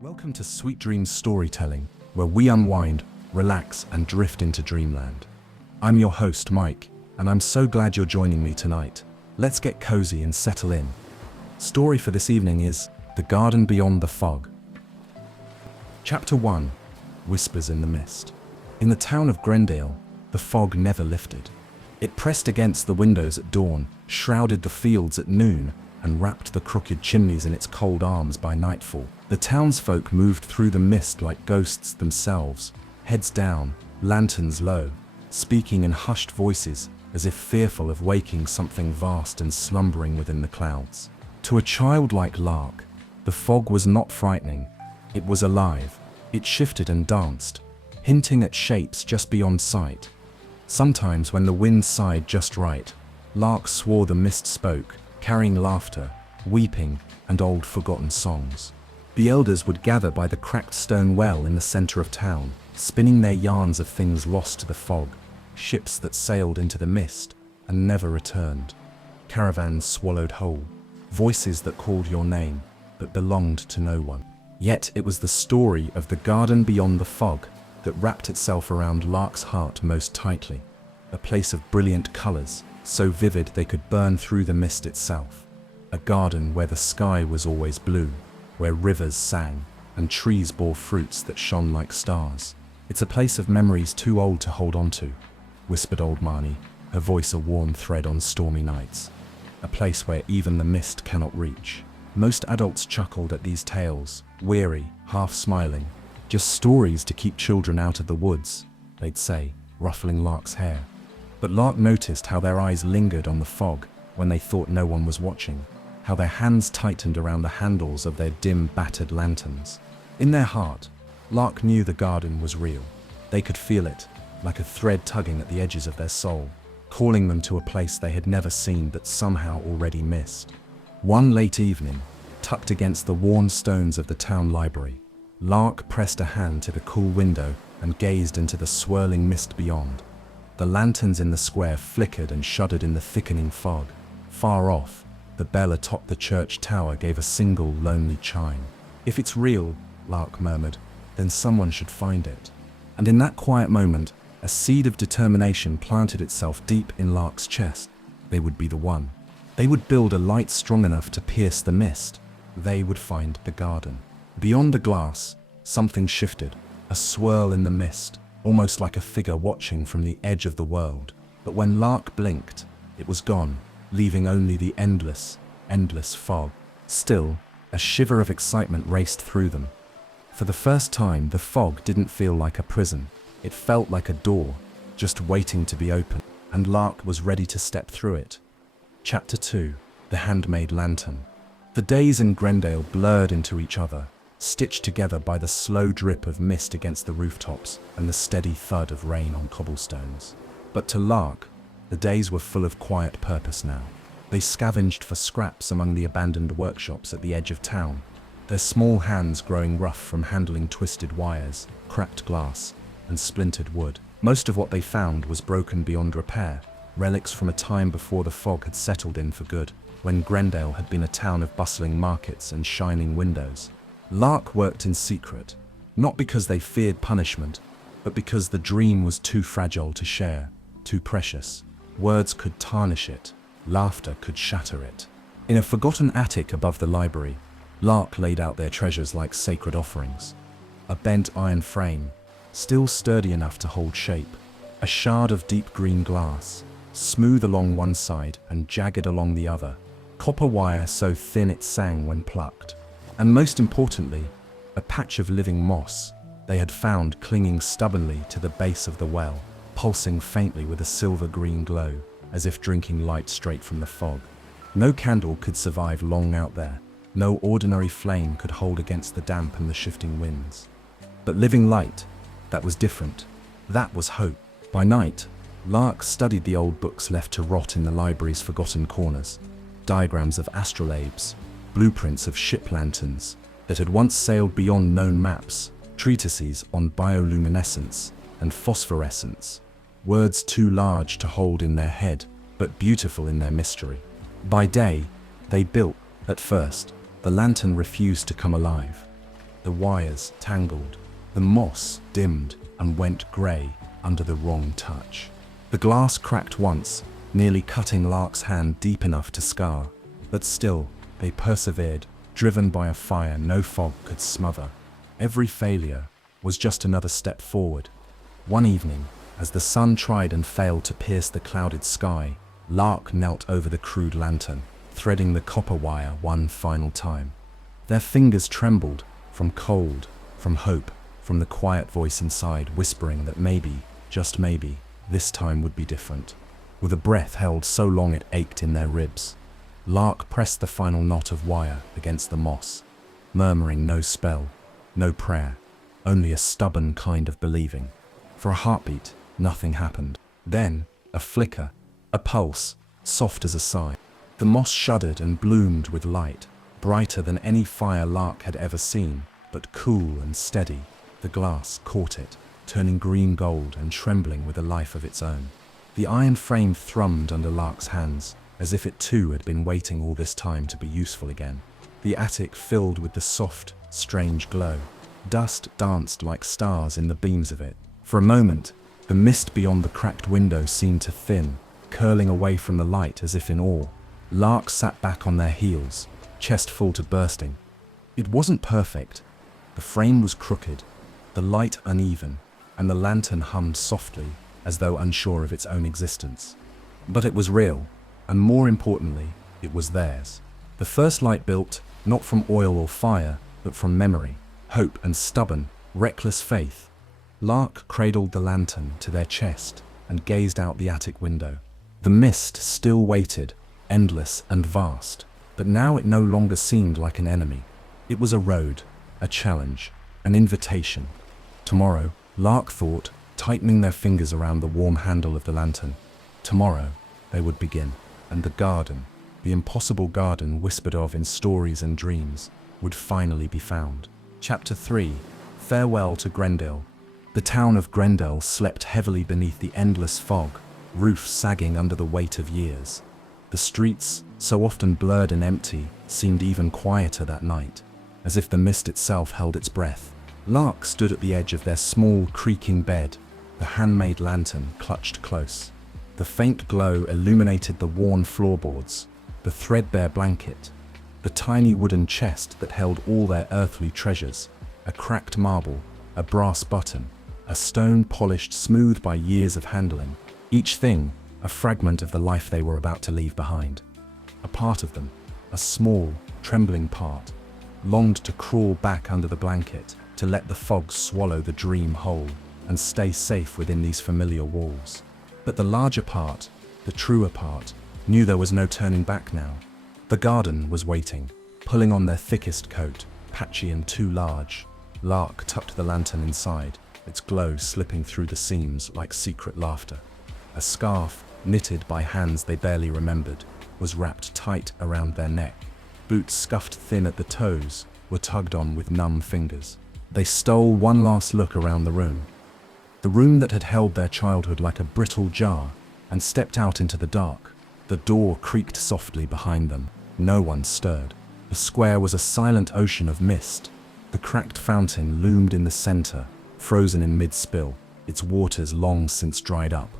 Welcome to Sweet Dreams Storytelling, where we unwind, relax, and drift into dreamland. I'm your host, Mike, and I'm so glad you're joining me tonight. Let's get cozy and settle in. Story for this evening is The Garden Beyond the Fog. Chapter 1. Whispers in the Mist. In the town of Grendale, the fog never lifted. It pressed against the windows at dawn, shrouded the fields at noon, and wrapped the crooked chimneys in its cold arms by nightfall. The townsfolk moved through the mist like ghosts themselves, heads down, lanterns low, speaking in hushed voices as if fearful of waking something vast and slumbering within the clouds. To a child like Lark, the fog was not frightening. It was alive. It shifted and danced, hinting at shapes just beyond sight. Sometimes when the wind sighed just right, Lark swore the mist spoke, carrying laughter, weeping, and old forgotten songs. The elders would gather by the cracked stone well in the center of town, spinning their yarns of things lost to the fog, ships that sailed into the mist and never returned, caravans swallowed whole, voices that called your name but belonged to no one. Yet it was the story of the garden beyond the fog that wrapped itself around Lark's heart most tightly, a place of brilliant colors, so vivid they could burn through the mist itself, a garden where the sky was always blue, where rivers sang, and trees bore fruits that shone like stars. It's a place of memories too old to hold on to, whispered old Marnie, her voice a warm thread on stormy nights. A place where even the mist cannot reach. Most adults chuckled at these tales, weary, half smiling. Just stories to keep children out of the woods, they'd say, ruffling Lark's hair. But Lark noticed how their eyes lingered on the fog when they thought no one was watching, how their hands tightened around the handles of their dim, battered lanterns. In their heart, Lark knew the garden was real. They could feel it, like a thread tugging at the edges of their soul, calling them to a place they had never seen but somehow already missed. One late evening, tucked against the worn stones of the town library, Lark pressed a hand to the cool window and gazed into the swirling mist beyond. The lanterns in the square flickered and shuddered in the thickening fog. Far off, the bell atop the church tower gave a single lonely chime. If it's real, Lark murmured, then someone should find it. And in that quiet moment, a seed of determination planted itself deep in Lark's chest. They would be the one. They would build a light strong enough to pierce the mist. They would find the garden. Beyond the glass, something shifted, a swirl in the mist, almost like a figure watching from the edge of the world. But when Lark blinked, it was gone, leaving only the endless fog. Still, a shiver of excitement raced through them. For the first time, the fog didn't feel like a prison. It felt like a door, just waiting to be opened, and Lark was ready to step through it. Chapter 2. The Handmade Lantern. The days in Grendale blurred into each other, stitched together by the slow drip of mist against the rooftops and the steady thud of rain on cobblestones. But to Lark, the days were full of quiet purpose now. They scavenged for scraps among the abandoned workshops at the edge of town, their small hands growing rough from handling twisted wires, cracked glass, and splintered wood. Most of what they found was broken beyond repair, relics from a time before the fog had settled in for good, when Grendale had been a town of bustling markets and shining windows. Lark worked in secret, not because they feared punishment, but because the dream was too fragile to share, too precious. Words could tarnish it, laughter could shatter it. In a forgotten attic above the library, Lark laid out their treasures like sacred offerings. A bent iron frame, still sturdy enough to hold shape, a shard of deep green glass, smooth along one side and jagged along the other, copper wire so thin it sang when plucked. And most importantly, a patch of living moss they had found clinging stubbornly to the base of the well, pulsing faintly with a silver-green glow, as if drinking light straight from the fog. No candle could survive long out there. No ordinary flame could hold against the damp and the shifting winds. But living light, that was different. That was hope. By night, Lark studied the old books left to rot in the library's forgotten corners. Diagrams of astrolabes, blueprints of ship lanterns that had once sailed beyond known maps, treatises on bioluminescence and phosphorescence, words too large to hold in their head, but beautiful in their mystery. By day, they built. At first, the lantern refused to come alive. the wires tangled, the moss dimmed and went grey under the wrong touch. The glass cracked once, nearly cutting Lark's hand deep enough to scar, but still they persevered, driven by a fire no fog could smother. Every failure was just another step forward. One evening, as the sun tried and failed to pierce the clouded sky, Lark knelt over the crude lantern, threading the copper wire one final time. Their fingers trembled, from cold, from hope, from the quiet voice inside whispering that maybe, just maybe, this time would be different. With a breath held so long it ached in their ribs, Lark pressed the final knot of wire against the moss, murmuring no spell, no prayer, only a stubborn kind of believing. For a heartbeat, nothing happened. Then, a flicker, a pulse, soft as a sigh. The moss shuddered and bloomed with light, brighter than any fire Lark had ever seen, but cool and steady. The glass caught it, turning green gold and trembling with a life of its own. The iron frame thrummed under Lark's hands, as if it too had been waiting all this time to be useful again. The attic filled with the soft, strange glow. Dust danced like stars in the beams of it. For a moment, the mist beyond the cracked window seemed to thin, curling away from the light as if in awe. Lark sat back on their heels, chest full to bursting. It wasn't perfect. The frame was crooked, the light uneven, and the lantern hummed softly, as though unsure of its own existence. But it was real, and more importantly, it was theirs. The first light built, not from oil or fire, but from memory, hope and stubborn, reckless faith. Lark cradled the lantern to their chest and gazed out the attic window. The mist still waited, endless and vast, but now it no longer seemed like an enemy. It was a road, a challenge, an invitation. Tomorrow, Lark thought, tightening their fingers around the warm handle of the lantern. Tomorrow, they would begin, and the garden, the impossible garden whispered of in stories and dreams, would finally be found. Chapter 3. Farewell to Grendel. The town of Grendel slept heavily beneath the endless fog, roofs sagging under the weight of years. The streets, so often blurred and empty, seemed even quieter that night, as if the mist itself held its breath. Lark stood at the edge of their small, creaking bed, the handmade lantern clutched close. The faint glow illuminated the worn floorboards, the threadbare blanket, the tiny wooden chest that held all their earthly treasures, a cracked marble, a brass button, a stone polished smooth by years of handling, each thing a fragment of the life they were about to leave behind. A part of them, a small, trembling part, longed to crawl back under the blanket, to let the fog swallow the dream whole, and stay safe within these familiar walls. But the larger part, the truer part, knew there was no turning back now. The garden was waiting, pulling on their thickest coat, patchy and too large. Lark tucked the lantern inside, its glow slipping through the seams like secret laughter. A scarf, knitted by hands they barely remembered, was wrapped tight around their neck. Boots scuffed thin at the toes were tugged on with numb fingers. They stole one last look around the room that had held their childhood like a brittle jar, and stepped out into the dark. The door creaked softly behind them. No one stirred. The square was a silent ocean of mist. The cracked fountain loomed in the center, frozen in mid-spill, its waters long since dried up.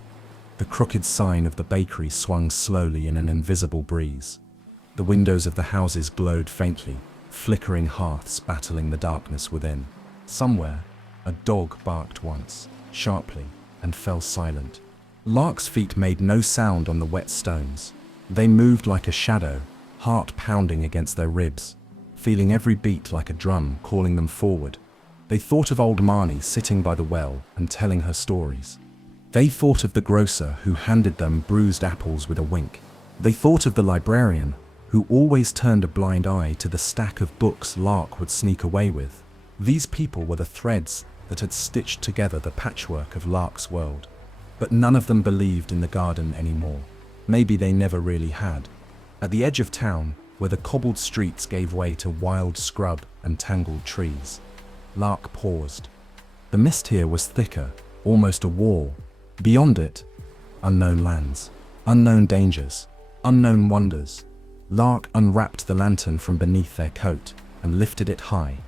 The crooked sign of the bakery swung slowly in an invisible breeze. The windows of the houses glowed faintly, flickering hearths battling the darkness within. Somewhere, a dog barked once, sharply, and fell silent. Lark's feet made no sound on the wet stones. They moved like a shadow, heart pounding against their ribs, feeling every beat like a drum calling them forward. They thought of old Marnie sitting by the well and telling her stories. They thought of the grocer who handed them bruised apples with a wink. They thought of the librarian who always turned a blind eye to the stack of books Lark would sneak away with. These people were the threads that had stitched together the patchwork of Lark's world. But none of them believed in the garden anymore. Maybe they never really had. At the edge of town, where the cobbled streets gave way to wild scrub and tangled trees, Lark paused. The mist here was thicker, almost a wall. Beyond it, unknown lands, unknown dangers, unknown wonders. Lark unwrapped the lantern from beneath their coat and lifted it high.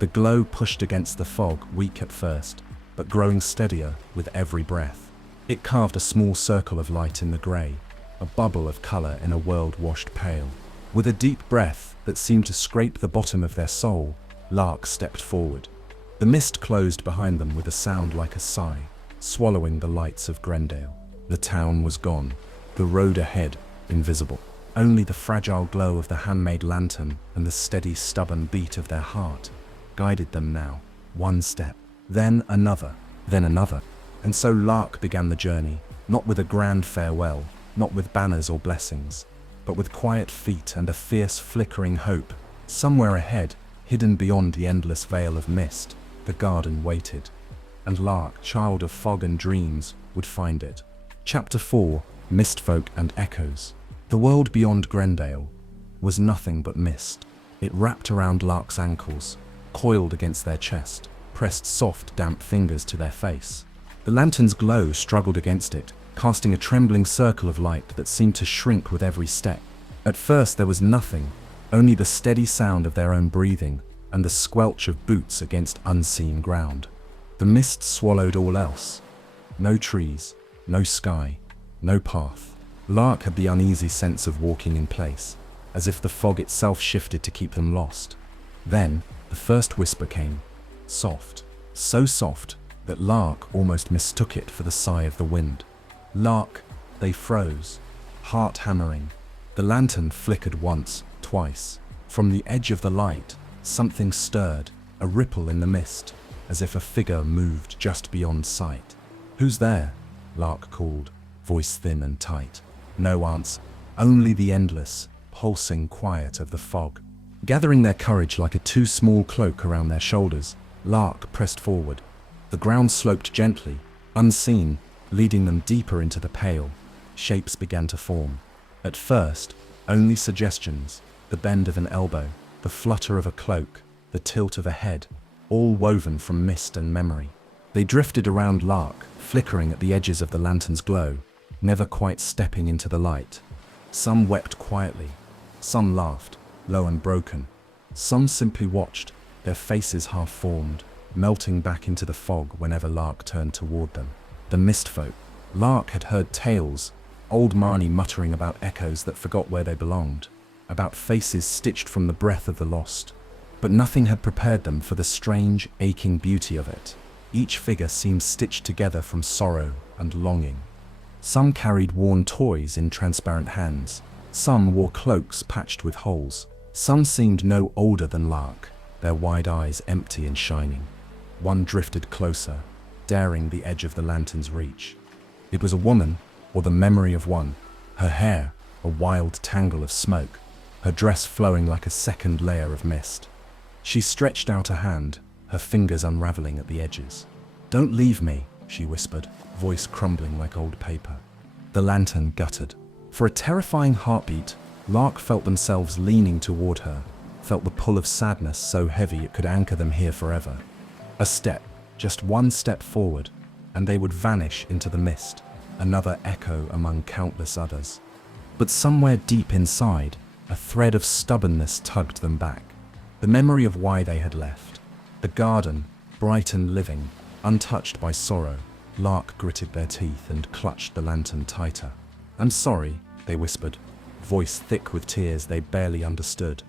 The glow pushed against the fog, weak at first, but growing steadier with every breath. It carved a small circle of light in the grey, a bubble of colour in a world washed pale. With a deep breath that seemed to scrape the bottom of their soul, Lark stepped forward. The mist closed behind them with a sound like a sigh, swallowing the lights of Grendale. The town was gone, the road ahead invisible. Only the fragile glow of the handmade lantern and the steady, stubborn beat of their heart guided them now. One step, then another, then another. And so Lark began the journey, not with a grand farewell, not with banners or blessings, but with quiet feet and a fierce, flickering hope. Somewhere ahead, hidden beyond the endless veil of mist, the garden waited. And Lark, child of fog and dreams, would find it. Chapter 4: Mistfolk and Echoes. The world beyond Grendale was nothing but mist. It wrapped around Lark's ankles, coiled against their chest, pressed soft, damp fingers to their face. The lantern's glow struggled against it, casting a trembling circle of light that seemed to shrink with every step. At first there was nothing, only the steady sound of their own breathing and the squelch of boots against unseen ground. The mist swallowed all else. No trees, no sky, no path. Lark had the uneasy sense of walking in place, as if the fog itself shifted to keep them lost. Then, the first whisper came, soft, so soft that Lark almost mistook it for the sigh of the wind. Lark, they froze, heart hammering. The lantern flickered once, twice. From the edge of the light, something stirred, a ripple in the mist, as if a figure moved just beyond sight. "Who's there?" Lark called, voice thin and tight. No answer, only the endless, pulsing quiet of the fog. Gathering their courage like a too small cloak around their shoulders, Lark pressed forward. The ground sloped gently, unseen, leading them deeper into the pale. Shapes began to form. At first, only suggestions, the bend of an elbow, the flutter of a cloak, the tilt of a head, all woven from mist and memory. They drifted around Lark, flickering at the edges of the lantern's glow, never quite stepping into the light. Some wept quietly, some laughed, low and broken. Some simply watched, their faces half-formed, melting back into the fog whenever Lark turned toward them. The Mistfolk. Lark had heard tales, old Marnie muttering about echoes that forgot where they belonged, about faces stitched from the breath of the lost. But nothing had prepared them for the strange, aching beauty of it. Each figure seemed stitched together from sorrow and longing. Some carried worn toys in transparent hands. Some wore cloaks patched with holes. Some seemed no older than Lark, their wide eyes empty and shining. One drifted closer, daring the edge of the lantern's reach. It was a woman, or the memory of one, her hair a wild tangle of smoke, her dress flowing like a second layer of mist. She stretched out a hand, her fingers unraveling at the edges. "Don't leave me," she whispered, voice crumbling like old paper. The lantern guttered. For a terrifying heartbeat, Lark felt themselves leaning toward her, felt the pull of sadness so heavy it could anchor them here forever. A step, just one step forward, and they would vanish into the mist, another echo among countless others. But somewhere deep inside, a thread of stubbornness tugged them back. The memory of why they had left. The garden, bright and living, untouched by sorrow. Lark gritted their teeth and clutched the lantern tighter. "I'm sorry," they whispered, voice thick with tears they barely understood.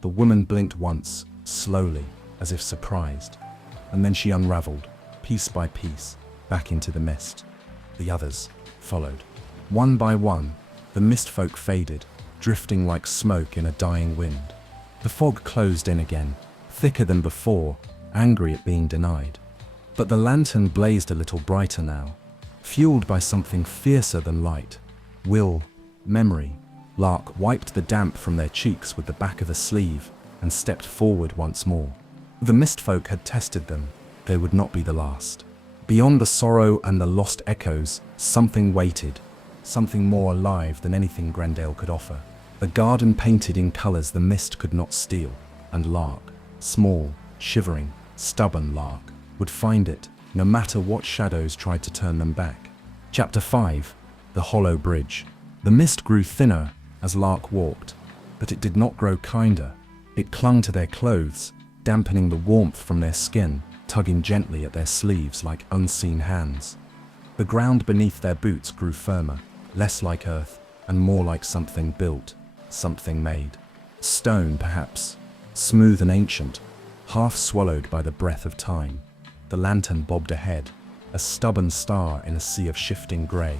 The woman blinked once, slowly, as if surprised, and then she unraveled, piece by piece, back into the mist. The others followed. One by one, the mistfolk faded, drifting like smoke in a dying wind. The fog closed in again, thicker than before, angry at being denied. But the lantern blazed a little brighter now, fueled by something fiercer than light. Will, memory. Lark wiped the damp from their cheeks with the back of a sleeve and stepped forward once more. The mistfolk had tested them. They would not be the last. Beyond the sorrow and the lost echoes, something waited, something more alive than anything Grendale could offer. The garden painted in colors the mist could not steal, and Lark, small, shivering, stubborn Lark, would find it, no matter what shadows tried to turn them back. Chapter 5: The Hollow Bridge. The mist grew thinner as Lark walked, but it did not grow kinder. It clung to their clothes, dampening the warmth from their skin, tugging gently at their sleeves like unseen hands. The ground beneath their boots grew firmer, less like earth, and more like something built, something made. Stone, perhaps, smooth and ancient, half swallowed by the breath of time. The lantern bobbed ahead, a stubborn star in a sea of shifting grey.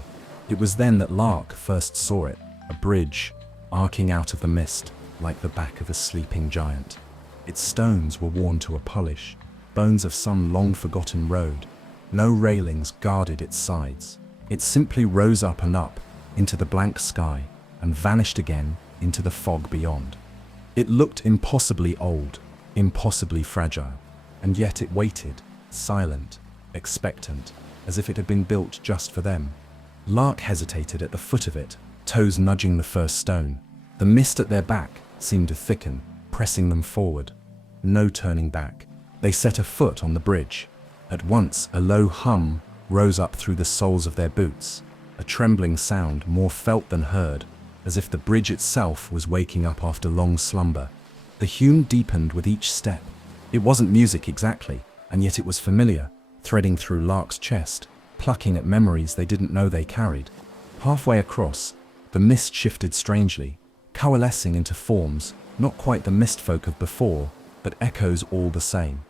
It was then that Lark first saw it, a bridge, arcing out of the mist, like the back of a sleeping giant. Its stones were worn to a polish, bones of some long-forgotten road. No railings guarded its sides. It simply rose up and up, into the blank sky, and vanished again into the fog beyond. It looked impossibly old, impossibly fragile, and yet it waited, silent, expectant, as if it had been built just for them. Lark hesitated at the foot of it, toes nudging the first stone. The mist at their back seemed to thicken, pressing them forward. No turning back. They set a foot on the bridge. At once, a low hum rose up through the soles of their boots, a trembling sound more felt than heard, as if the bridge itself was waking up after long slumber. The hum deepened with each step. It wasn't music exactly, and yet it was familiar, threading through Lark's chest, plucking at memories they didn't know they carried. Halfway across, the mist shifted strangely, coalescing into forms, not quite the mistfolk of before, but echoes all the same.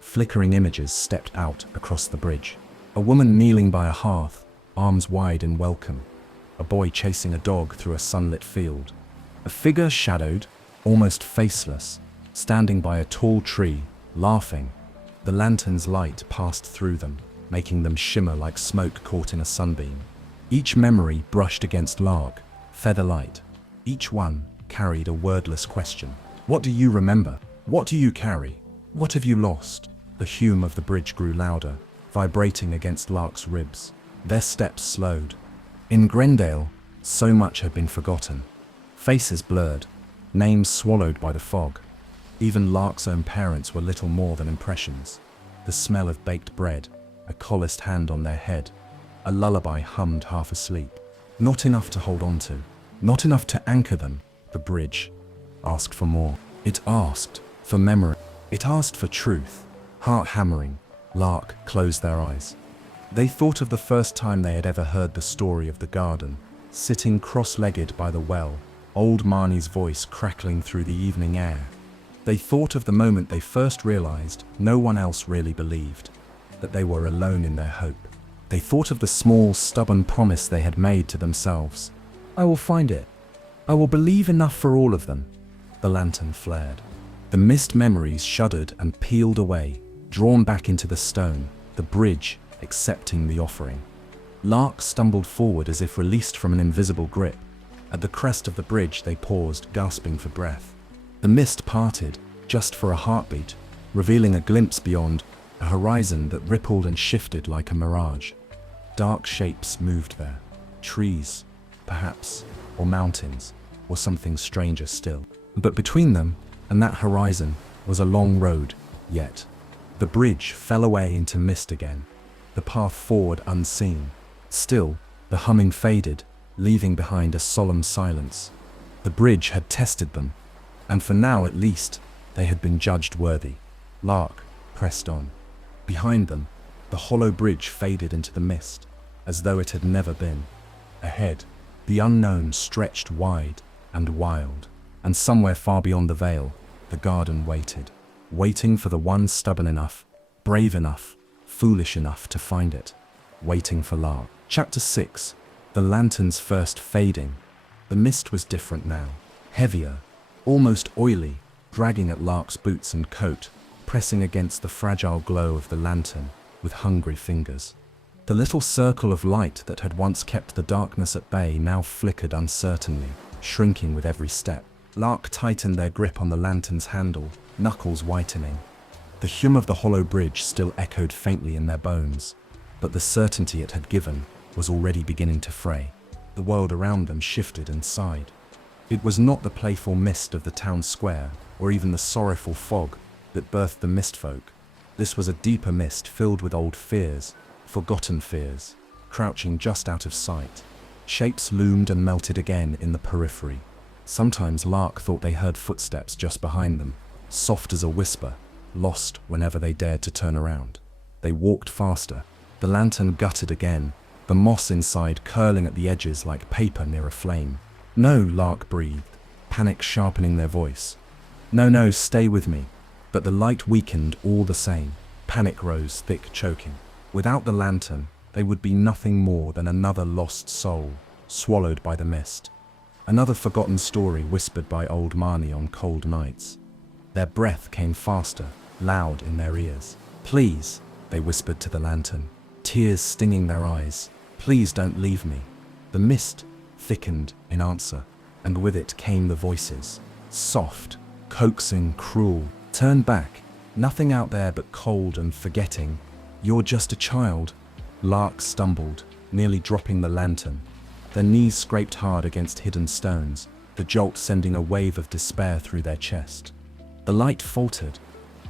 Flickering images stepped out across the bridge. A woman kneeling by a hearth, arms wide in welcome. A boy chasing a dog through a sunlit field. A figure shadowed, almost faceless, standing by a tall tree, laughing. The lantern's light passed through them, making them shimmer like smoke caught in a sunbeam. Each memory brushed against Lark, feather-light. Each one carried a wordless question. What do you remember? What do you carry? What have you lost? The hum of the bridge grew louder, vibrating against Lark's ribs. Their steps slowed. In Grendale, so much had been forgotten. Faces blurred, names swallowed by the fog. Even Lark's own parents were little more than impressions. The smell of baked bread, a calloused hand on their head. A lullaby hummed half asleep. Not enough to hold on to. Not enough to anchor them. The bridge asked for more. It asked for memory. It asked for truth. Heart hammering, Lark closed their eyes. They thought of the first time they had ever heard the story of the garden, sitting cross-legged by the well, old Marnie's voice crackling through the evening air. They thought of the moment they first realized no one else really believed, that they were alone in their hope. They thought of the small, stubborn promise they had made to themselves. I will find it. I will believe enough for all of them. The lantern flared. The mist memories shuddered and peeled away, drawn back into the stone, the bridge accepting the offering. Lark stumbled forward as if released from an invisible grip. At the crest of the bridge they paused, gasping for breath. The mist parted, just for a heartbeat, revealing a glimpse beyond, a horizon that rippled and shifted like a mirage. Dark shapes moved there. Trees, perhaps, or mountains, or something stranger still. But between them and that horizon was a long road, yet. The bridge fell away into mist again, the path forward unseen. Still, the humming faded, leaving behind a solemn silence. The bridge had tested them, and for now at least, they had been judged worthy. Lark pressed on. Behind them, the hollow bridge faded into the mist, as though it had never been. Ahead, the unknown stretched wide and wild, and somewhere far beyond the veil, the garden waited, waiting for the one stubborn enough, brave enough, foolish enough to find it, waiting for Lark. Chapter 6. The lantern's first fading. The mist was different now, heavier, almost oily, dragging at Lark's boots and coat, pressing against the fragile glow of the lantern with hungry fingers. The little circle of light that had once kept the darkness at bay now flickered uncertainly, shrinking with every step. Lark tightened their grip on the lantern's handle, knuckles whitening. The hum of the hollow bridge still echoed faintly in their bones, but the certainty it had given was already beginning to fray. The world around them shifted and sighed. It was not the playful mist of the town square, or even the sorrowful fog that birthed the mistfolk. This was a deeper mist filled with old fears, forgotten fears, crouching just out of sight. Shapes loomed and melted again in the periphery. Sometimes Lark thought they heard footsteps just behind them, soft as a whisper, lost whenever they dared to turn around. They walked faster, the lantern guttered again, the moss inside curling at the edges like paper near a flame. "No," Lark breathed, panic sharpening their voice. "No, no, stay with me." But the light weakened all the same. Panic rose thick, choking. Without the lantern, they would be nothing more than another lost soul, swallowed by the mist. Another forgotten story whispered by old Marnie on cold nights. Their breath came faster, loud in their ears. "Please," they whispered to the lantern, tears stinging their eyes. "Please don't leave me." The mist thickened in answer, and with it came the voices. Soft, coaxing, cruel. "Turn back. Nothing out there but cold and forgetting. You're just a child." Lark stumbled, nearly dropping the lantern. Their knees scraped hard against hidden stones, the jolt sending a wave of despair through their chest. The light faltered,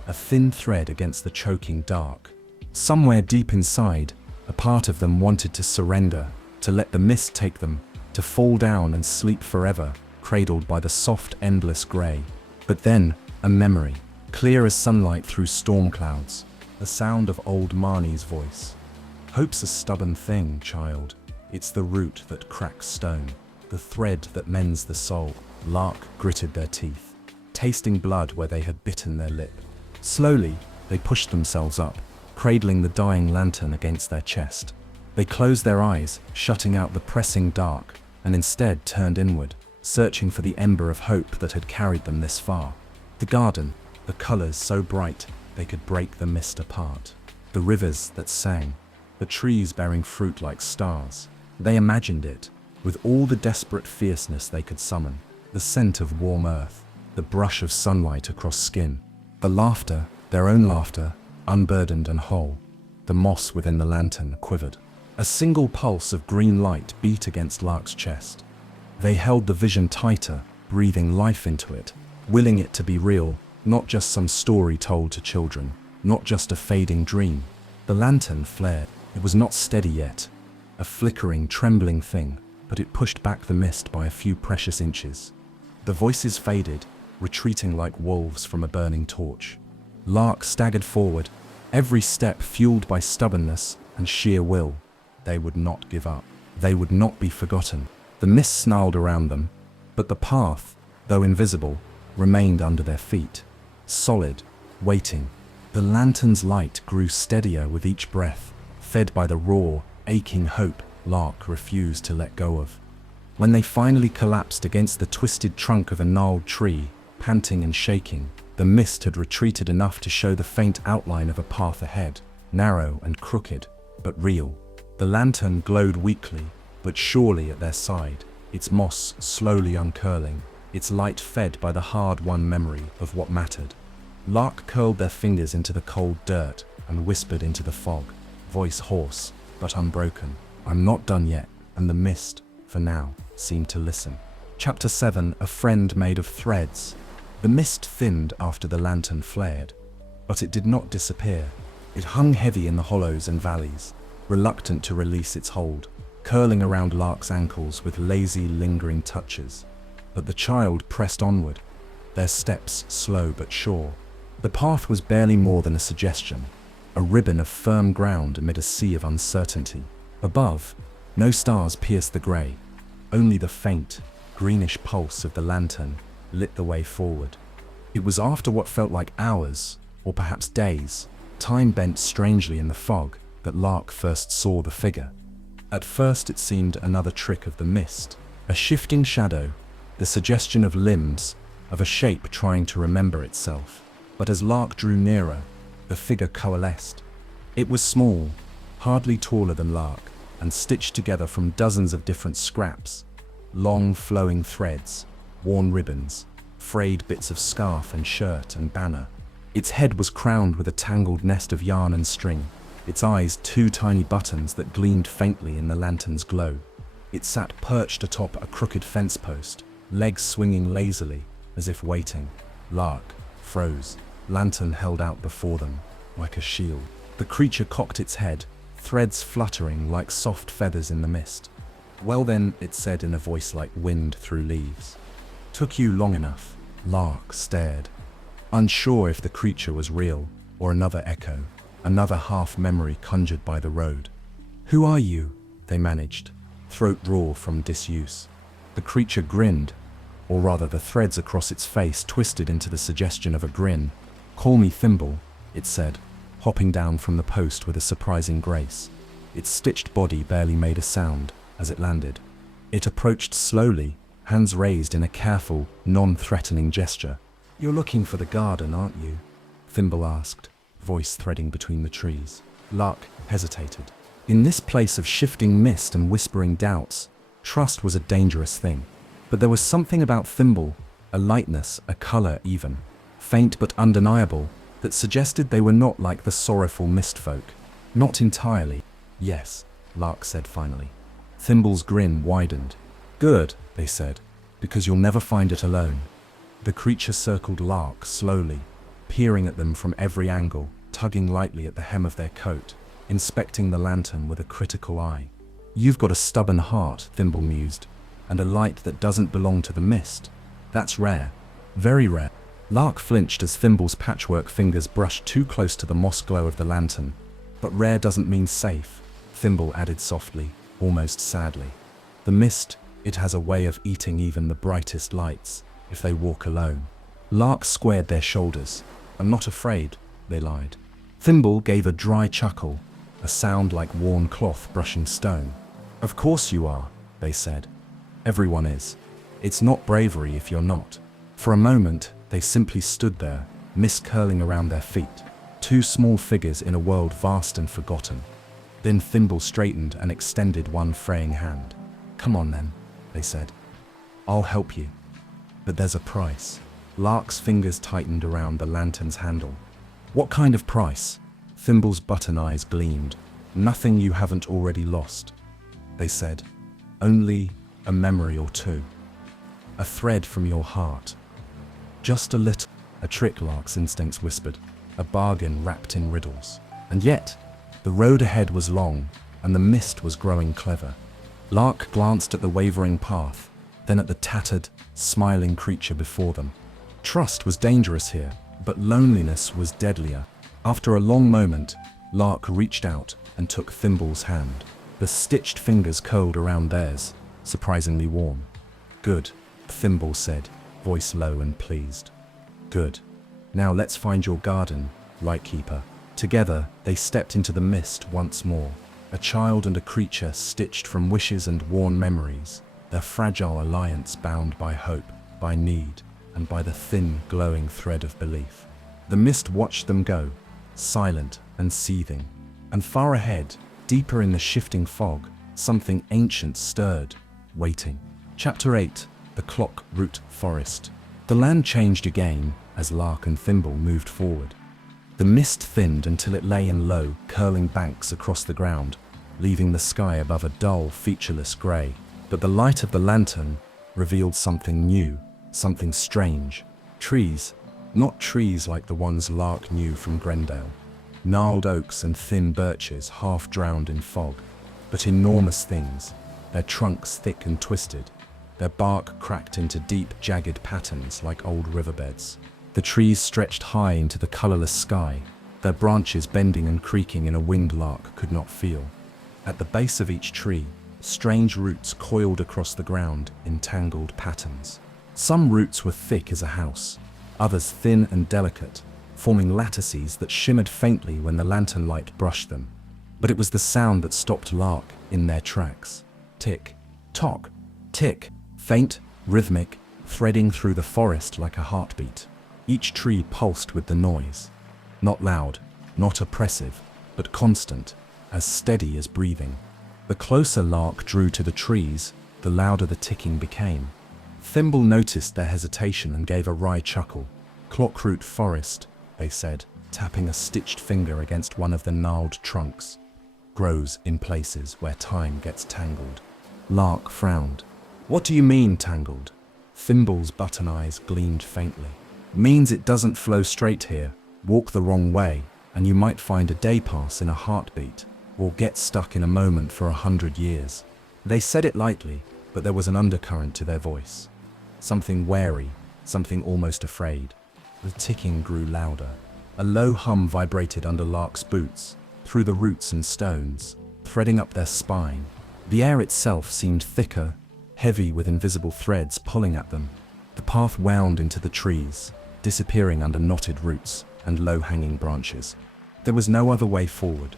a thin thread against the choking dark. Somewhere deep inside, a part of them wanted to surrender, to let the mist take them, to fall down and sleep forever, cradled by the soft, endless grey. But then, a memory, clear as sunlight through storm clouds, the sound of old Marnie's voice. "Hope's a stubborn thing, child. It's the root that cracks stone, the thread that mends the soul." Lark gritted their teeth, tasting blood where they had bitten their lip. Slowly, they pushed themselves up, cradling the dying lantern against their chest. They closed their eyes, shutting out the pressing dark, and instead turned inward, searching for the ember of hope that had carried them this far. The garden, the colors so bright they could break the mist apart. The rivers that sang, the trees bearing fruit like stars. They imagined it, with all the desperate fierceness they could summon. The scent of warm earth, the brush of sunlight across skin. The laughter, their own laughter, unburdened and whole. The moss within the lantern quivered. A single pulse of green light beat against Lark's chest. They held the vision tighter, breathing life into it, willing it to be real, not just some story told to children, not just a fading dream. The lantern flared. It was not steady yet, a flickering, trembling thing, but it pushed back the mist by a few precious inches. The voices faded, retreating like wolves from a burning torch. Lark staggered forward, every step fueled by stubbornness and sheer will. They would not give up. They would not be forgotten. The mist snarled around them, but the path, though invisible, remained under their feet, solid, waiting. The lantern's light grew steadier with each breath, fed by the raw, aching hope Lark refused to let go of. When they finally collapsed against the twisted trunk of a gnarled tree, panting and shaking, the mist had retreated enough to show the faint outline of a path ahead, narrow and crooked, but real. The lantern glowed weakly, but surely at their side, its moss slowly uncurling, its light fed by the hard-won memory of what mattered. Lark curled their fingers into the cold dirt and whispered into the fog, voice hoarse but unbroken. "I'm not done yet," and the mist, for now, seemed to listen. Chapter 7: A Friend Made of Threads. The mist thinned after the lantern flared, but it did not disappear. It hung heavy in the hollows and valleys, reluctant to release its hold, curling around Lark's ankles with lazy, lingering touches. But the child pressed onward, their steps slow but sure. The path was barely more than a suggestion, a ribbon of firm ground amid a sea of uncertainty. Above, no stars pierced the grey, only the faint, greenish pulse of the lantern lit the way forward. It was after what felt like hours, or perhaps days, time bent strangely in the fog, that Lark first saw the figure. At first it seemed another trick of the mist, a shifting shadow, the suggestion of limbs, of a shape trying to remember itself. But as Lark drew nearer, the figure coalesced. It was small, hardly taller than Lark, and stitched together from dozens of different scraps, long flowing threads, worn ribbons, frayed bits of scarf and shirt and banner. Its head was crowned with a tangled nest of yarn and string, its eyes two tiny buttons that gleamed faintly in the lantern's glow. It sat perched atop a crooked fence post, legs swinging lazily, as if waiting. Lark froze, lantern held out before them, like a shield. The creature cocked its head, threads fluttering like soft feathers in the mist. "Well then," it said in a voice like wind through leaves. "Took you long enough." Lark stared. unsure if the creature was real or another echo, another half-memory conjured by the road. "Who are you?" they managed, throat raw from disuse. The creature grinned, or rather the threads across its face twisted into the suggestion of a grin. "Call me Thimble," it said, hopping down from the post with a surprising grace. Its stitched body barely made a sound as it landed. It approached slowly, hands raised in a careful, non-threatening gesture. "You're looking for the garden, aren't you?" Thimble asked, voice threading between the trees. Lark hesitated. In this place of shifting mist and whispering doubts, trust was a dangerous thing. But there was something about Thimble, a lightness, a color even, faint but undeniable, that suggested they were not like the sorrowful mist folk. Not entirely. "Yes," Lark said finally. Thimble's grin widened. "Good," they said, "because you'll never find it alone." The creature circled Lark slowly, peering at them from every angle, tugging lightly at the hem of their coat, inspecting the lantern with a critical eye. "You've got a stubborn heart," Thimble mused, "and a light that doesn't belong to the mist. That's rare. Very rare." Lark flinched as Thimble's patchwork fingers brushed too close to the moss glow of the lantern. "But rare doesn't mean safe," Thimble added softly, almost sadly. "The mist, it has a way of eating even the brightest lights, if they walk alone." Lark squared their shoulders. "I'm not afraid," they lied. Thimble gave a dry chuckle, a sound like worn cloth brushing stone. "Of course you are," they said. "Everyone is. It's not bravery if you're not." For a moment, they simply stood there, mist curling around their feet, two small figures in a world vast and forgotten. Then Thimble straightened and extended one fraying hand. "Come on then," they said. "I'll help you. But there's a price." Lark's fingers tightened around the lantern's handle. "What kind of price?" Thimble's button eyes gleamed. "Nothing you haven't already lost," they said. "Only a memory or two. A thread from your heart. Just a little." "A trick," Lark's instincts whispered. "A bargain wrapped in riddles." And yet, the road ahead was long, and the mist was growing clever. Lark glanced at the wavering path, then at the tattered, smiling creature before them. Trust was dangerous here, but loneliness was deadlier. After a long moment, Lark reached out and took Thimble's hand. The stitched fingers curled around theirs, surprisingly warm. "Good," Thimble said, voice low and pleased. "Good. Now let's find your garden, Lightkeeper." Together, they stepped into the mist once more, a child and a creature stitched from wishes and worn memories, their fragile alliance bound by hope, by need, and by the thin, glowing thread of belief. The mist watched them go, silent and seething. And far ahead, deeper in the shifting fog, something ancient stirred, waiting. Chapter 8. The Clock Root Forest. The land changed again as Lark and Thimble moved forward. The mist thinned until it lay in low, curling banks across the ground, leaving the sky above a dull, featureless grey. But the light of the lantern revealed something new, something strange. Trees, not trees like the ones Lark knew from Grendale. Gnarled oaks and thin birches half drowned in fog, but enormous things, their trunks thick and twisted, their bark cracked into deep, jagged patterns like old riverbeds. The trees stretched high into the colorless sky, their branches bending and creaking in a wind Lark could not feel. At the base of each tree, strange roots coiled across the ground in tangled patterns. Some roots were thick as a house, others thin and delicate, forming lattices that shimmered faintly when the lantern light brushed them. But it was the sound that stopped Lark in their tracks. Tick, tock, tick, faint, rhythmic, threading through the forest like a heartbeat. Each tree pulsed with the noise. Not loud, not oppressive, but constant, as steady as breathing. The closer Lark drew to the trees, the louder the ticking became. Thimble noticed their hesitation and gave a wry chuckle. "Clockroot Forest," they said, tapping a stitched finger against one of the gnarled trunks. "Grows in places where time gets tangled." Lark frowned. "What do you mean, tangled?" Thimble's button eyes gleamed faintly. "Means it doesn't flow straight here. Walk the wrong way, and you might find a day pass in a heartbeat, or get stuck in a moment for 100 years. They said it lightly, but there was an undercurrent to their voice. Something wary, something almost afraid. The ticking grew louder. A low hum vibrated under Lark's boots, through the roots and stones, threading up their spine. The air itself seemed thicker, heavy with invisible threads pulling at them. The path wound into the trees, disappearing under knotted roots and low-hanging branches. There was no other way forward.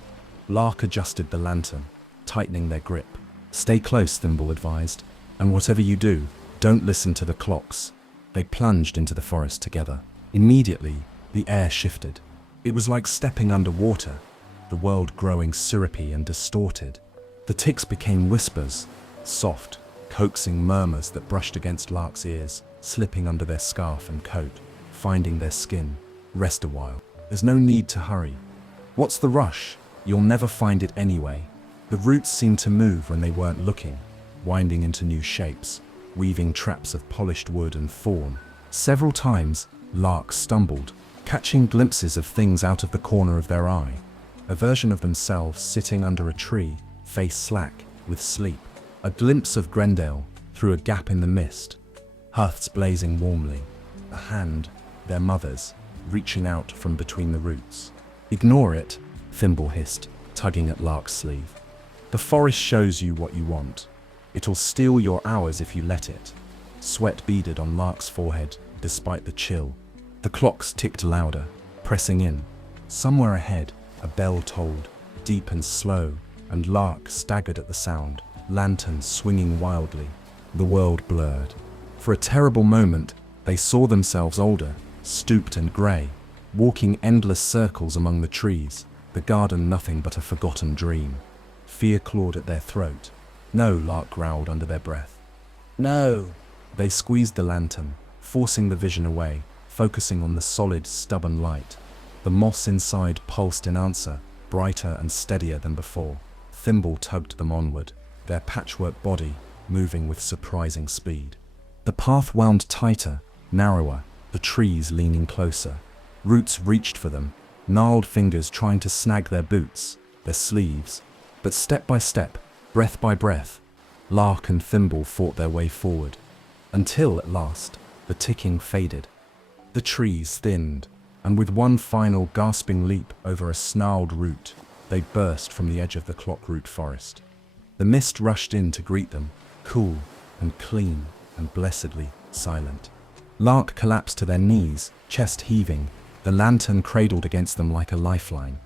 Lark adjusted the lantern, tightening their grip. "Stay close," Thimble advised, "and whatever you do, don't listen to the clocks." They plunged into the forest together. Immediately, the air shifted. It was like stepping underwater, the world growing syrupy and distorted. The ticks became whispers, soft, coaxing murmurs that brushed against Lark's ears, slipping under their scarf and coat, finding their skin. "Rest a while. There's no need to hurry. What's the rush? You'll never find it anyway." The roots seemed to move when they weren't looking, winding into new shapes, weaving traps of polished wood and thorn. Several times, Lark stumbled, catching glimpses of things out of the corner of their eye. A version of themselves sitting under a tree, face slack with sleep. A glimpse of Grendale through a gap in the mist, hearths blazing warmly. A hand, their mother's, reaching out from between the roots. "Ignore it," Thimble hissed, tugging at Lark's sleeve. "The forest shows you what you want. It'll steal your hours if you let it." Sweat beaded on Lark's forehead despite the chill. The clocks ticked louder, pressing in. Somewhere ahead, a bell tolled, deep and slow, and Lark staggered at the sound, lanterns swinging wildly. The world blurred. For a terrible moment, they saw themselves older, stooped and grey, walking endless circles among the trees, the garden nothing but a forgotten dream. Fear clawed at their throat. "No," Lark growled under their breath. "No." They squeezed the lantern, forcing the vision away, focusing on the solid, stubborn light. The moss inside pulsed in answer, brighter and steadier than before. Thimble tugged them onward, their patchwork body moving with surprising speed. The path wound tighter, narrower, the trees leaning closer. Roots reached for them, gnarled fingers trying to snag their boots, their sleeves. But step by step, breath by breath, Lark and Thimble fought their way forward, until at last, the ticking faded. The trees thinned, and with one final gasping leap over a snarled root, they burst from the edge of the clockroot forest. The mist rushed in to greet them, cool and clean and blessedly silent. Lark collapsed to their knees, chest heaving, the lantern cradled against them like a lifeline.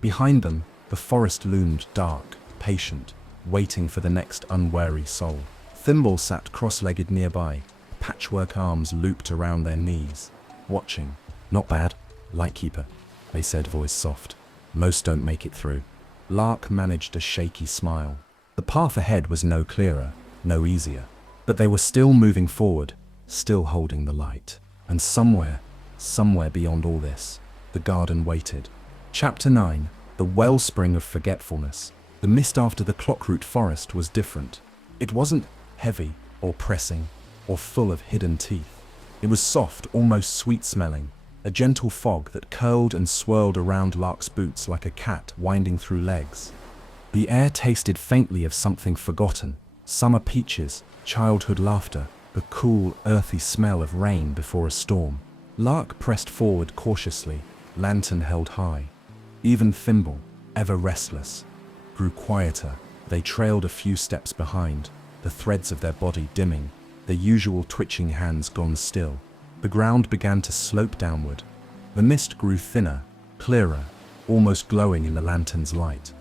Behind them, the forest loomed dark, patient, waiting for the next unwary soul. Thimble sat cross-legged nearby, patchwork arms looped around their knees, watching. "Not bad, Lightkeeper," they said, voice soft. "Most don't make it through." Lark managed a shaky smile. The path ahead was no clearer, no easier, but they were still moving forward, still holding the light. And somewhere beyond all this, the garden waited. Chapter 9, The Wellspring of Forgetfulness. The mist after the clockroot forest was different. It wasn't heavy or pressing or full of hidden teeth. It was soft, almost sweet-smelling, a gentle fog that curled and swirled around Lark's boots like a cat winding through legs. The air tasted faintly of something forgotten, summer peaches, childhood laughter, the cool, earthy smell of rain before a storm. Lark pressed forward cautiously, lantern held high. Even Thimble, ever restless, grew quieter. They trailed a few steps behind, the threads of their body dimming, their usual twitching hands gone still. The ground began to slope downward. The mist grew thinner, clearer, almost glowing in the lantern's light.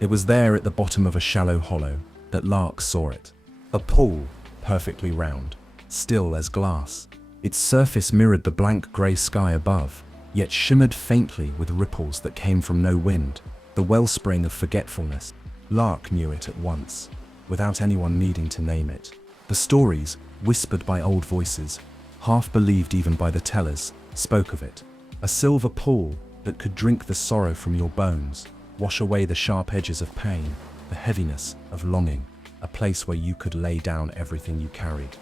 It was there at the bottom of a shallow hollow that Lark saw it. A pool, perfectly round, still as glass. Its surface mirrored the blank grey sky above, yet shimmered faintly with ripples that came from no wind. The wellspring of forgetfulness. Lark knew it at once, without anyone needing to name it. The stories, whispered by old voices, half believed even by the tellers, spoke of it. A silver pool that could drink the sorrow from your bones, wash away the sharp edges of pain, the heaviness of longing, a place where you could lay down everything you carried.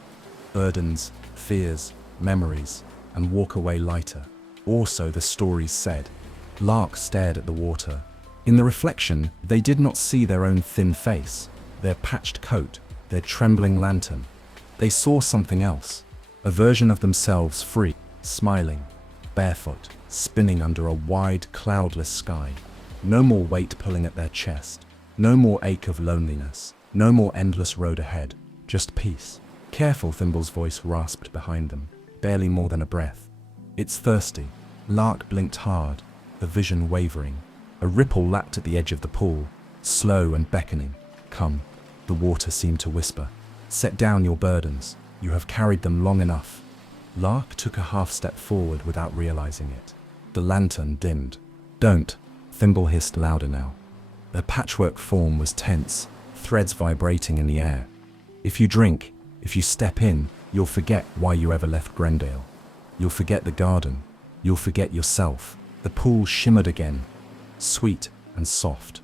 Burdens, fears, memories, and walk away lighter. Or so the stories said. Lark stared at the water. In the reflection, they did not see their own thin face, their patched coat, their trembling lantern. They saw something else, a version of themselves free, smiling, barefoot, spinning under a wide, cloudless sky. No more weight pulling at their chest. No more ache of loneliness. No more endless road ahead. Just peace. Careful, Thimble's voice rasped behind them, barely more than a breath. It's thirsty. Lark blinked hard, the vision wavering. A ripple lapped at the edge of the pool, slow and beckoning. Come, the water seemed to whisper. Set down your burdens. You have carried them long enough. Lark took a half step forward without realizing it. The lantern dimmed. Don't, Thimble hissed louder now. The patchwork form was tense, threads vibrating in the air. If you drink, if you step in, you'll forget why you ever left Grendale. You'll forget the garden. You'll forget yourself. The pool shimmered again, sweet and soft.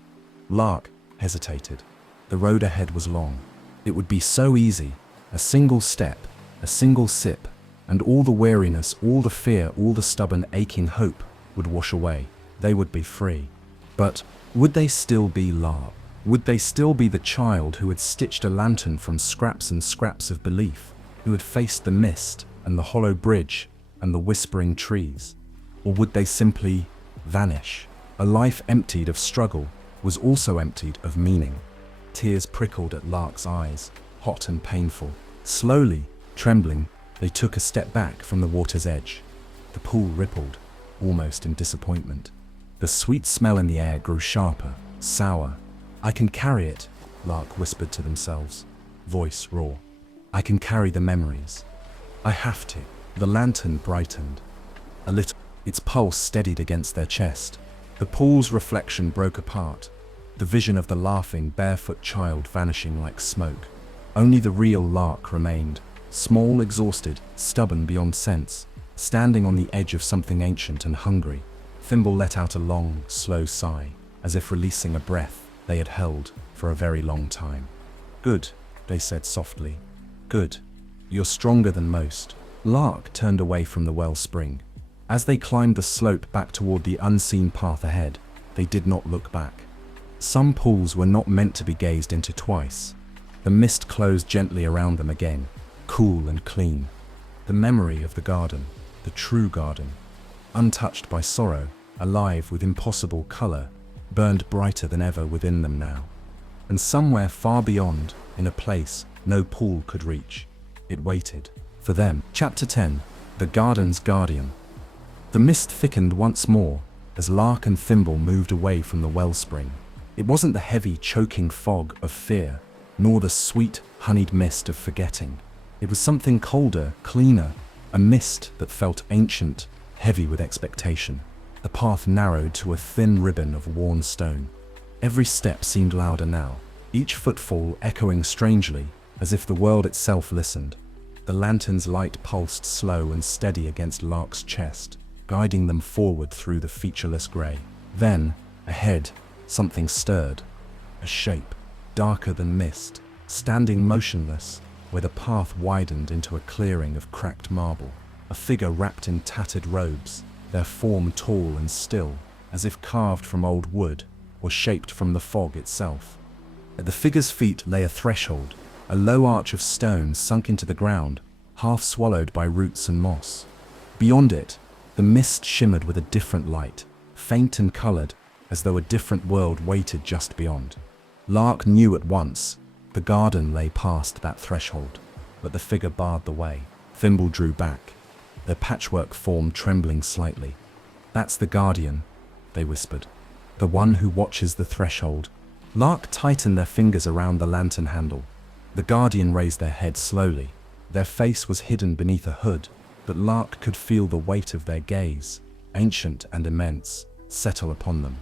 Lark hesitated. The road ahead was long. It would be so easy. A single step, a single sip, and all the weariness, all the fear, all the stubborn, aching hope would wash away. They would be free. But would they still be Lark? Would they still be the child who had stitched a lantern from scraps and scraps of belief, who had faced the mist and the hollow bridge and the whispering trees? Or would they simply vanish? A life emptied of struggle was also emptied of meaning. Tears prickled at Lark's eyes, hot and painful. Slowly, trembling, they took a step back from the water's edge. The pool rippled, almost in disappointment. The sweet smell in the air grew sharper, sour. I can carry it, Lark whispered to themselves, voice raw. I can carry the memories. I have to. The lantern brightened. A little, its pulse steadied against their chest. The pool's reflection broke apart, the vision of the laughing, barefoot child vanishing like smoke. Only the real Lark remained, small, exhausted, stubborn beyond sense, standing on the edge of something ancient and hungry. Thimble let out a long, slow sigh, as if releasing a breath they had held for a very long time. Good, they said softly. Good. You're stronger than most. Lark turned away from the wellspring. As they climbed the slope back toward the unseen path ahead, they did not look back. Some pools were not meant to be gazed into twice. The mist closed gently around them again, cool and clean. The memory of the garden, the true garden, untouched by sorrow, alive with impossible color, burned brighter than ever within them now. And somewhere far beyond, in a place no pool could reach, it waited for them. Chapter 10. The Garden's Guardian. The mist thickened once more as Lark and Thimble moved away from the wellspring. It wasn't the heavy, choking fog of fear, nor the sweet, honeyed mist of forgetting. It was something colder, cleaner, a mist that felt ancient, heavy with expectation. The path narrowed to a thin ribbon of worn stone. Every step seemed louder now, each footfall echoing strangely, as if the world itself listened. The lantern's light pulsed slow and steady against Lark's chest, guiding them forward through the featureless grey. Then, ahead, something stirred. A shape, darker than mist, standing motionless, where the path widened into a clearing of cracked marble. A figure wrapped in tattered robes, their form tall and still, as if carved from old wood or shaped from the fog itself. At the figure's feet lay a threshold, a low arch of stone sunk into the ground, half swallowed by roots and moss. Beyond it, the mist shimmered with a different light, faint and colored, as though a different world waited just beyond. Lark knew at once the garden lay past that threshold, but the figure barred the way. Thimble drew back, their patchwork form trembling slightly. That's the guardian, they whispered. The one who watches the threshold. Lark tightened their fingers around the lantern handle. The guardian raised their head slowly. Their face was hidden beneath a hood, but Lark could feel the weight of their gaze, ancient and immense, settle upon them.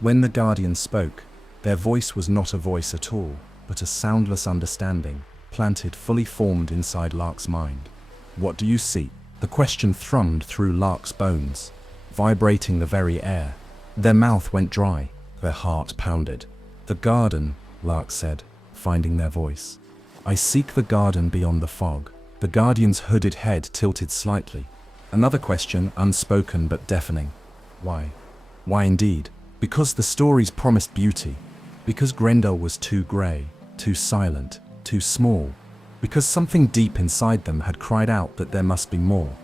When the guardian spoke, their voice was not a voice at all, but a soundless understanding, planted fully formed inside Lark's mind. What do you see? The question thrummed through Lark's bones, vibrating the very air. Their mouth went dry, their heart pounded. The garden, Lark said, finding their voice. I seek the garden beyond the fog. The guardian's hooded head tilted slightly. Another question, unspoken but deafening. Why? Why indeed? Because the stories promised beauty. Because Grendel was too grey, too silent, too small. Because something deep inside them had cried out that there must be more.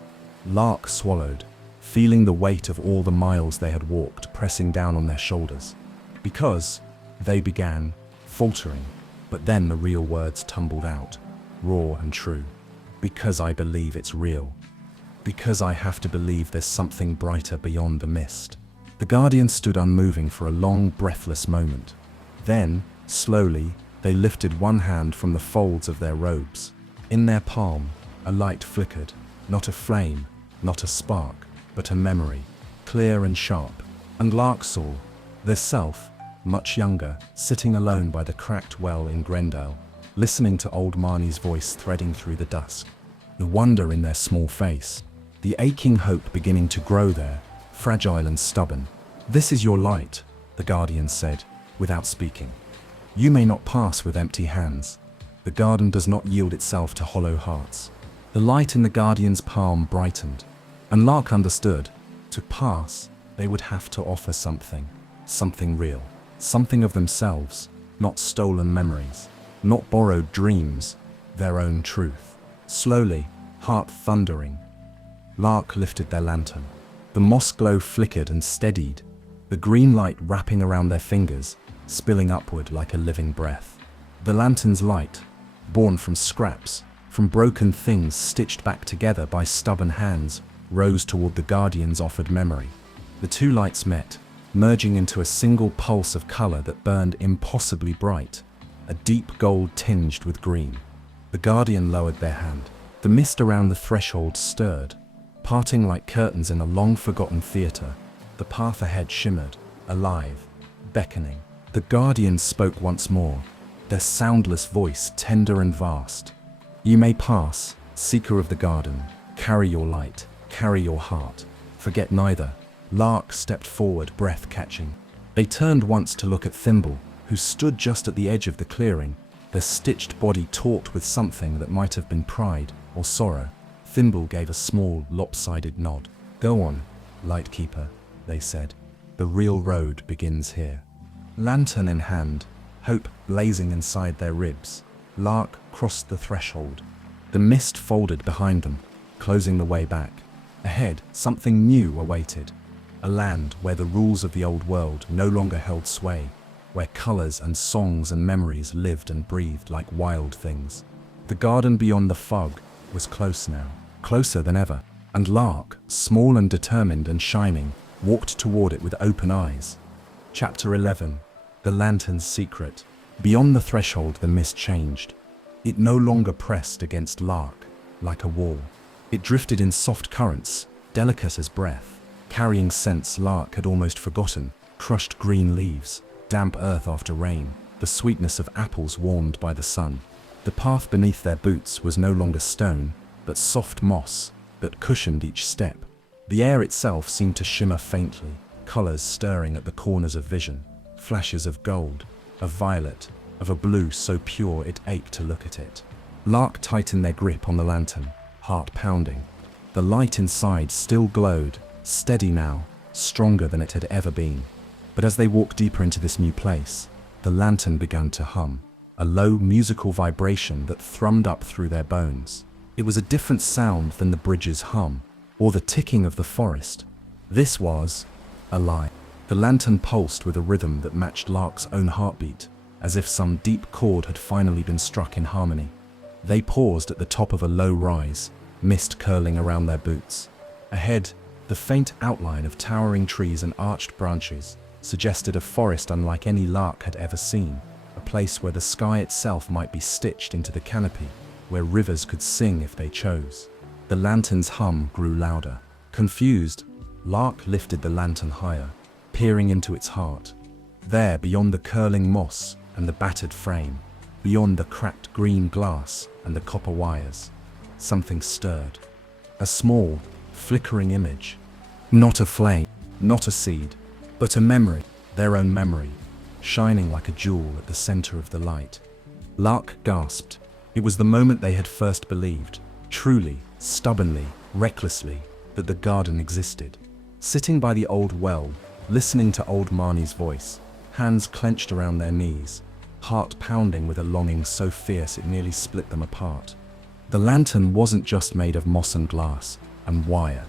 Lark swallowed, feeling the weight of all the miles they had walked pressing down on their shoulders. Because, they began, faltering, but then the real words tumbled out, raw and true. Because I believe it's real. Because I have to believe there's something brighter beyond the mist. The guardians stood unmoving for a long, breathless moment. Then, slowly, they lifted one hand from the folds of their robes. In their palm, a light flickered, not a flame, not a spark, but a memory, clear and sharp. And Lark saw their self, much younger, sitting alone by the cracked well in Grendel, listening to old Marnie's voice threading through the dusk. The wonder in their small face, the aching hope beginning to grow there, fragile and stubborn. This is your light, the guardian said, without speaking. You may not pass with empty hands. The garden does not yield itself to hollow hearts. The light in the guardian's palm brightened, and Lark understood. To pass, they would have to offer something, something real, something of themselves, not stolen memories, not borrowed dreams, their own truth. Slowly, heart thundering, Lark lifted their lantern. The moss glow flickered and steadied, the green light wrapping around their fingers, spilling upward like a living breath. The lantern's light, born from scraps, from broken things stitched back together by stubborn hands, rose toward the guardian's offered memory. The two lights met, merging into a single pulse of color that burned impossibly bright, a deep gold tinged with green. The guardian lowered their hand. The mist around the threshold stirred, parting like curtains in a long-forgotten theater. The path ahead shimmered, alive, beckoning. The guardian spoke once more, their soundless voice tender and vast. You may pass, seeker of the garden. Carry your light, carry your heart. Forget neither. Lark stepped forward, breath catching. They turned once to look at Thimble, who stood just at the edge of the clearing, their stitched body taut with something that might have been pride or sorrow. Thimble gave a small, lopsided nod. Go on, Lightkeeper, they said. The real road begins here. Lantern in hand, hope blazing inside their ribs, Lark crossed the threshold. The mist folded behind them, closing the way back. Ahead, something new awaited. A land where the rules of the old world no longer held sway, where colors and songs and memories lived and breathed like wild things. The garden beyond the fog was close now, closer than ever, and Lark, small and determined and shining, walked toward it with open eyes. Chapter 11. The Lantern's Secret. Beyond the threshold the mist changed. It no longer pressed against Lark, like a wall. It drifted in soft currents, delicate as breath, carrying scents Lark had almost forgotten, crushed green leaves, damp earth after rain, the sweetness of apples warmed by the sun. The path beneath their boots was no longer stone, but soft moss that cushioned each step. The air itself seemed to shimmer faintly, colors stirring at the corners of vision, flashes of gold, of violet, of a blue so pure it ached to look at it. Lark tightened their grip on the lantern, heart pounding. The light inside still glowed, steady now, stronger than it had ever been. But as they walked deeper into this new place, the lantern began to hum, a low musical vibration that thrummed up through their bones. It was a different sound than the bridge's hum, or the ticking of the forest. This was alive. The lantern pulsed with a rhythm that matched Lark's own heartbeat, as if some deep chord had finally been struck in harmony. They paused at the top of a low rise, mist curling around their boots. Ahead, the faint outline of towering trees and arched branches suggested a forest unlike any Lark had ever seen, a place where the sky itself might be stitched into the canopy, where rivers could sing if they chose. The lantern's hum grew louder. Confused, Lark lifted the lantern higher, peering into its heart. There, beyond the curling moss and the battered frame, beyond the cracked green glass and the copper wires, something stirred. A small, flickering image. Not a flame, not a seed, but a memory, their own memory, shining like a jewel at the center of the light. Lark gasped. It was the moment they had first believed, truly, stubbornly, recklessly, that the garden existed. Sitting by the old well, listening to old Marnie's voice, hands clenched around their knees, heart pounding with a longing so fierce it nearly split them apart. The lantern wasn't just made of moss and glass and wire.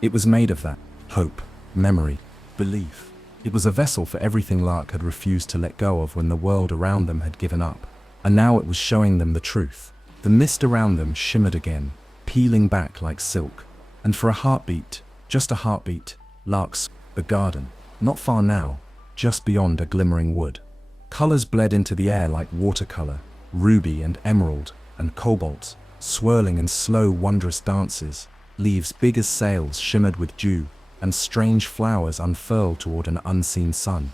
It was made of that hope, memory, belief. It was a vessel for everything Lark had refused to let go of when the world around them had given up. And now it was showing them the truth. The mist around them shimmered again, peeling back like silk. And for a heartbeat, just a heartbeat, Lark's the garden, not far now, just beyond a glimmering wood. Colors bled into the air like watercolor, ruby and emerald and cobalt, swirling in slow, wondrous dances. Leaves big as sails shimmered with dew, and strange flowers unfurled toward an unseen sun.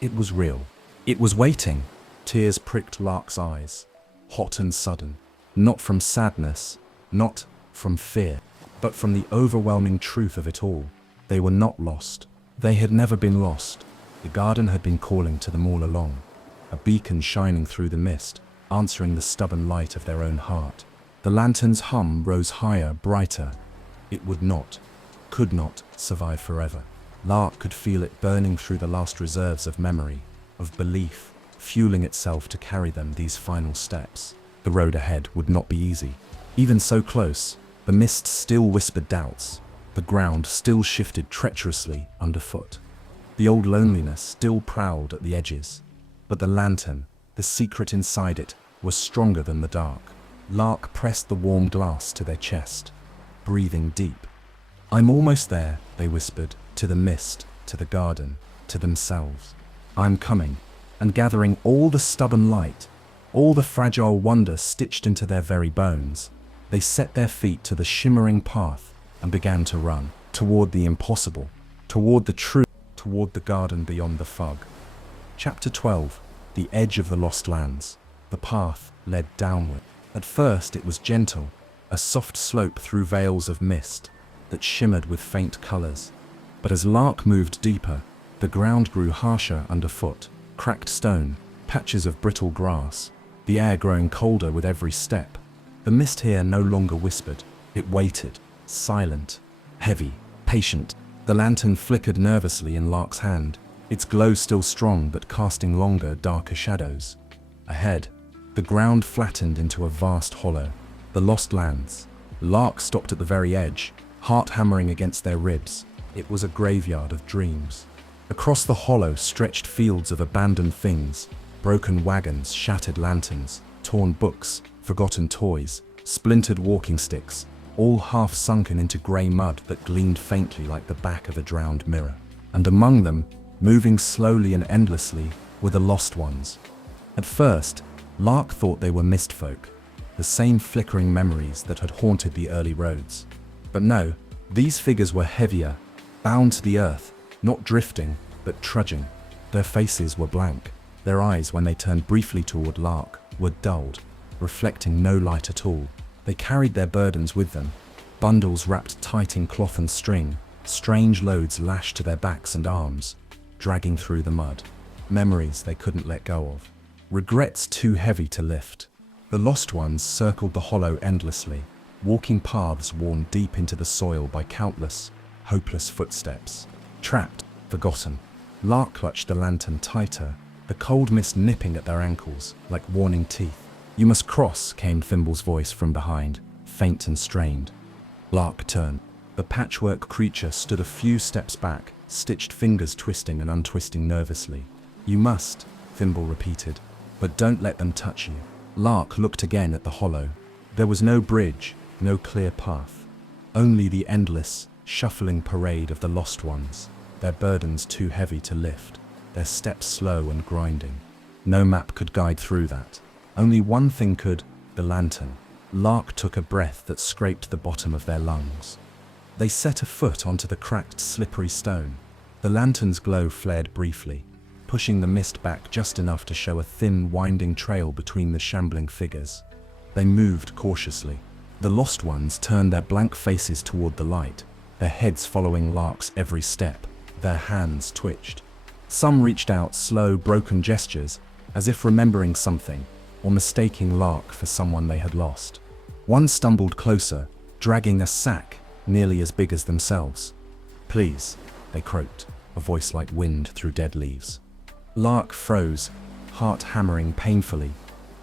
It was real. It was waiting. Tears pricked Lark's eyes, hot and sudden, not from sadness, not from fear, but from the overwhelming truth of it all. They were not lost. They had never been lost. The garden had been calling to them all along, a beacon shining through the mist, answering the stubborn light of their own heart. The lantern's hum rose higher, brighter. It would not, could not, survive forever. Lark could feel it burning through the last reserves of memory, of belief, fueling itself to carry them these final steps. The road ahead would not be easy. Even so close, the mist still whispered doubts. The ground still shifted treacherously underfoot. The old loneliness still prowled at the edges. But the lantern, the secret inside it, was stronger than the dark. Lark pressed the warm glass to their chest, breathing deep. "I'm almost there," they whispered, to the mist, to the garden, to themselves. "I'm coming," and gathering all the stubborn light, all the fragile wonder stitched into their very bones, they set their feet to the shimmering path and began to run, toward the impossible, toward the truth, toward the garden beyond the fog. Chapter 12. The Edge of the Lost Lands. The path led downward. At first it was gentle, a soft slope through veils of mist that shimmered with faint colors. But as Lark moved deeper, the ground grew harsher underfoot. Cracked stone, patches of brittle grass, the air growing colder with every step. The mist here no longer whispered. It waited, silent, heavy, patient. The lantern flickered nervously in Lark's hand, its glow still strong but casting longer, darker shadows. Ahead, the ground flattened into a vast hollow. The lost lands. Lark stopped at the very edge, heart hammering against their ribs. It was a graveyard of dreams. Across the hollow stretched fields of abandoned things, broken wagons, shattered lanterns, torn books, forgotten toys, splintered walking sticks, all half sunken into grey mud that gleamed faintly like the back of a drowned mirror. And among them, moving slowly and endlessly, were the lost ones. At first, Lark thought they were mist folk, the same flickering memories that had haunted the early roads. But no, these figures were heavier, bound to the earth, not drifting, but trudging. Their faces were blank. Their eyes, when they turned briefly toward Lark, were dulled, reflecting no light at all. They carried their burdens with them, bundles wrapped tight in cloth and string, strange loads lashed to their backs and arms, dragging through the mud. Memories they couldn't let go of. Regrets too heavy to lift. The lost ones circled the hollow endlessly, walking paths worn deep into the soil by countless, hopeless footsteps. Trapped, forgotten. Lark clutched the lantern tighter, the cold mist nipping at their ankles like warning teeth. "You must cross," came Thimble's voice from behind, faint and strained. Lark turned. The patchwork creature stood a few steps back, stitched fingers twisting and untwisting nervously. "You must," Thimble repeated, "but don't let them touch you." Lark looked again at the hollow. There was no bridge, no clear path. Only the endless, shuffling parade of the lost ones, their burdens too heavy to lift, their steps slow and grinding. No map could guide through that. Only one thing could, the lantern. Lark took a breath that scraped the bottom of their lungs. They set a foot onto the cracked, slippery stone. The lantern's glow flared briefly, pushing the mist back just enough to show a thin, winding trail between the shambling figures. They moved cautiously. The lost ones turned their blank faces toward the light, their heads following Lark's every step. Their hands twitched. Some reached out slow, broken gestures, as if remembering something, or mistaking Lark for someone they had lost. One stumbled closer, dragging a sack nearly as big as themselves. "Please," they croaked, a voice like wind through dead leaves. Lark froze, heart hammering painfully.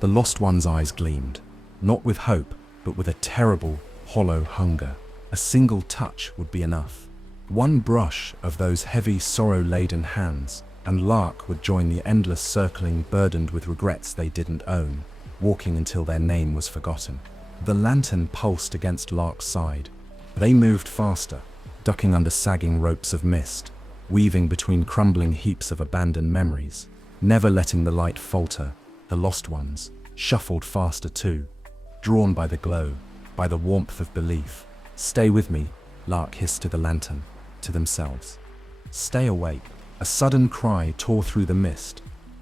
The lost one's eyes gleamed, not with hope, but with a terrible, hollow hunger. A single touch would be enough. One brush of those heavy, sorrow-laden hands, and Lark would join the endless circling burdened with regrets they didn't own, walking until their name was forgotten. The lantern pulsed against Lark's side. They moved faster, ducking under sagging ropes of mist, weaving between crumbling heaps of abandoned memories, never letting the light falter. The lost ones shuffled faster too, drawn by the glow, by the warmth of belief. "Stay with me," Lark hissed to the lantern, to themselves. "Stay awake." A sudden cry tore through the mist,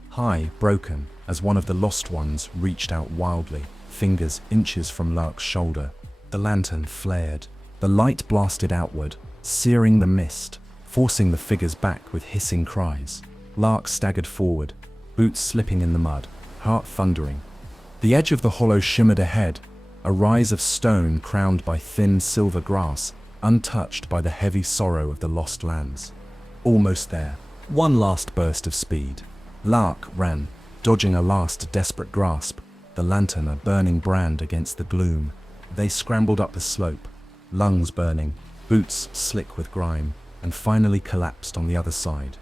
high, broken, as one of the lost ones reached out wildly, fingers inches from Lark's shoulder. The lantern flared. The light blasted outward, searing the mist, forcing the figures back with hissing cries. Lark staggered forward, boots slipping in the mud, heart thundering. The edge of the hollow shimmered ahead, a rise of stone crowned by thin silver grass, untouched by the heavy sorrow of the lost lands. Almost there. One last burst of speed. Lark ran, dodging a last desperate grasp, the lantern a burning brand against the gloom. They scrambled up the slope, lungs burning, boots slick with grime, and finally collapsed on the other side,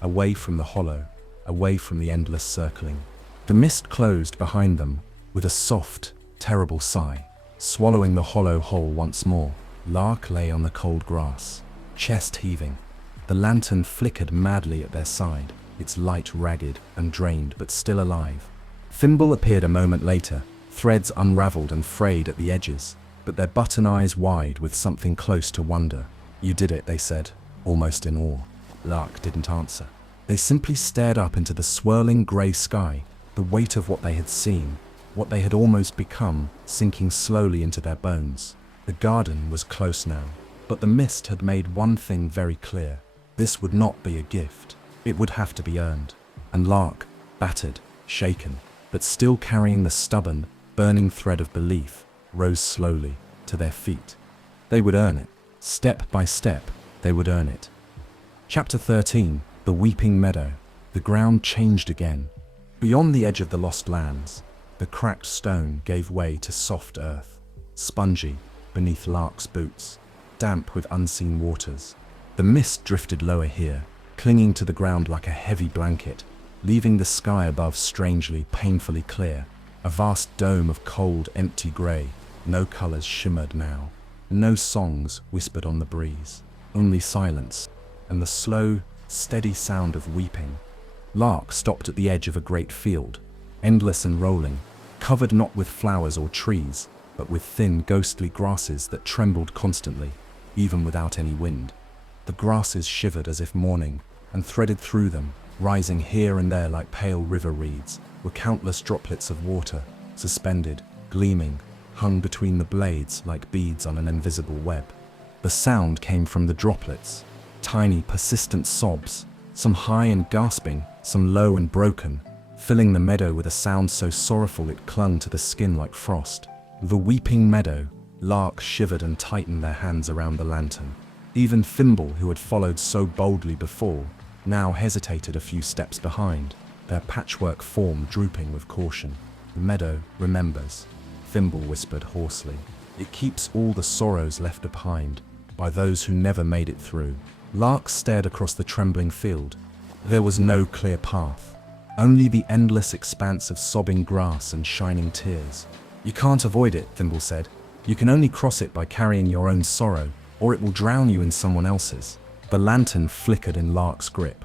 away from the hollow, away from the endless circling. The mist closed behind them with a soft, terrible sigh. Swallowing the hollow hole once more, Lark lay on the cold grass, chest heaving. The lantern flickered madly at their side, its light ragged and drained but still alive. Thimble appeared a moment later, threads unraveled and frayed at the edges, but their button eyes wide with something close to wonder. "You did it," they said, almost in awe. Lark didn't answer. They simply stared up into the swirling grey sky, the weight of what they had seen, what they had almost become, sinking slowly into their bones. The garden was close now, but the mist had made one thing very clear. This would not be a gift. It would have to be earned. And Lark, battered, shaken, but still carrying the stubborn, burning thread of belief, rose slowly to their feet. They would earn it. Step by step, they would earn it. Chapter 13. The Weeping Meadow. The ground changed again. Beyond the edge of the lost lands, the cracked stone gave way to soft earth, spongy beneath Lark's boots, damp with unseen waters. The mist drifted lower here, clinging to the ground like a heavy blanket, leaving the sky above strangely, painfully clear. A vast dome of cold, empty grey. No colors shimmered now. No songs whispered on the breeze. Only silence, and the slow, steady sound of weeping. Lark stopped at the edge of a great field, endless and rolling, covered not with flowers or trees, but with thin, ghostly grasses that trembled constantly, even without any wind. The grasses shivered as if mourning, and threaded through them, rising here and there like pale river reeds, were countless droplets of water, suspended, gleaming, hung between the blades like beads on an invisible web. The sound came from the droplets, tiny, persistent sobs, some high and gasping, some low and broken, filling the meadow with a sound so sorrowful it clung to the skin like frost. The weeping meadow. Lark shivered and tightened their hands around the lantern. Even Thimble, who had followed so boldly before, now hesitated a few steps behind, their patchwork form drooping with caution. "The meadow remembers," Thimble whispered hoarsely. "It keeps all the sorrows left behind by those who never made it through." Lark stared across the trembling field. There was no clear path, only the endless expanse of sobbing grass and shining tears. "You can't avoid it," Thimble said. "You can only cross it by carrying your own sorrow, or it will drown you in someone else's." The lantern flickered in Lark's grip.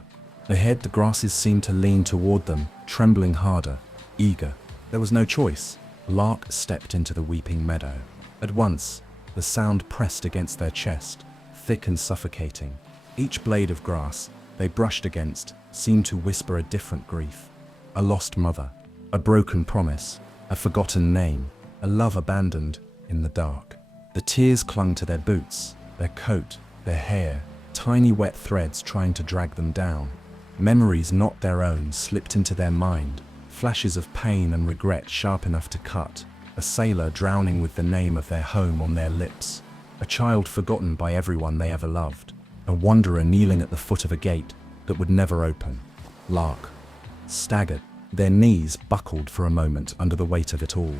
Ahead, the grasses seemed to lean toward them, trembling harder, eager. There was no choice. Lark stepped into the weeping meadow. At once, the sound pressed against their chest, thick and suffocating. Each blade of grass they brushed against seemed to whisper a different grief. A lost mother, a broken promise, a forgotten name, a love abandoned in the dark. The tears clung to their boots, their coat, their hair, tiny wet threads trying to drag them down. Memories not their own slipped into their mind, flashes of pain and regret sharp enough to cut. A sailor drowning with the name of their home on their lips. A child forgotten by everyone they ever loved. A wanderer kneeling at the foot of a gate that would never open. Lark staggered. Their knees buckled for a moment under the weight of it all.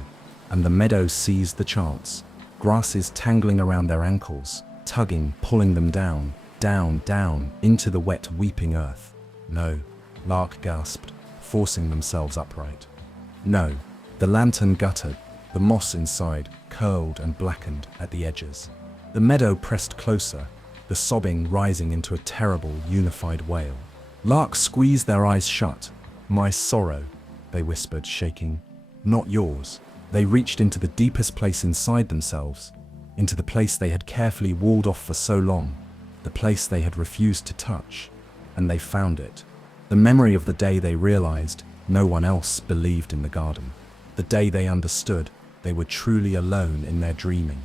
And the meadow seized the chance, grasses tangling around their ankles, tugging, pulling them down, down, down, into the wet, weeping earth. No, Lark gasped, forcing themselves upright. No, the lantern guttered, the moss inside curled and blackened at the edges. The meadow pressed closer, the sobbing rising into a terrible, unified wail. Lark squeezed their eyes shut. My sorrow, they whispered, shaking. Not yours. They reached into the deepest place inside themselves, into the place they had carefully walled off for so long, the place they had refused to touch, and they found it. The memory of the day they realized no one else believed in the garden. The day they understood they were truly alone in their dreaming.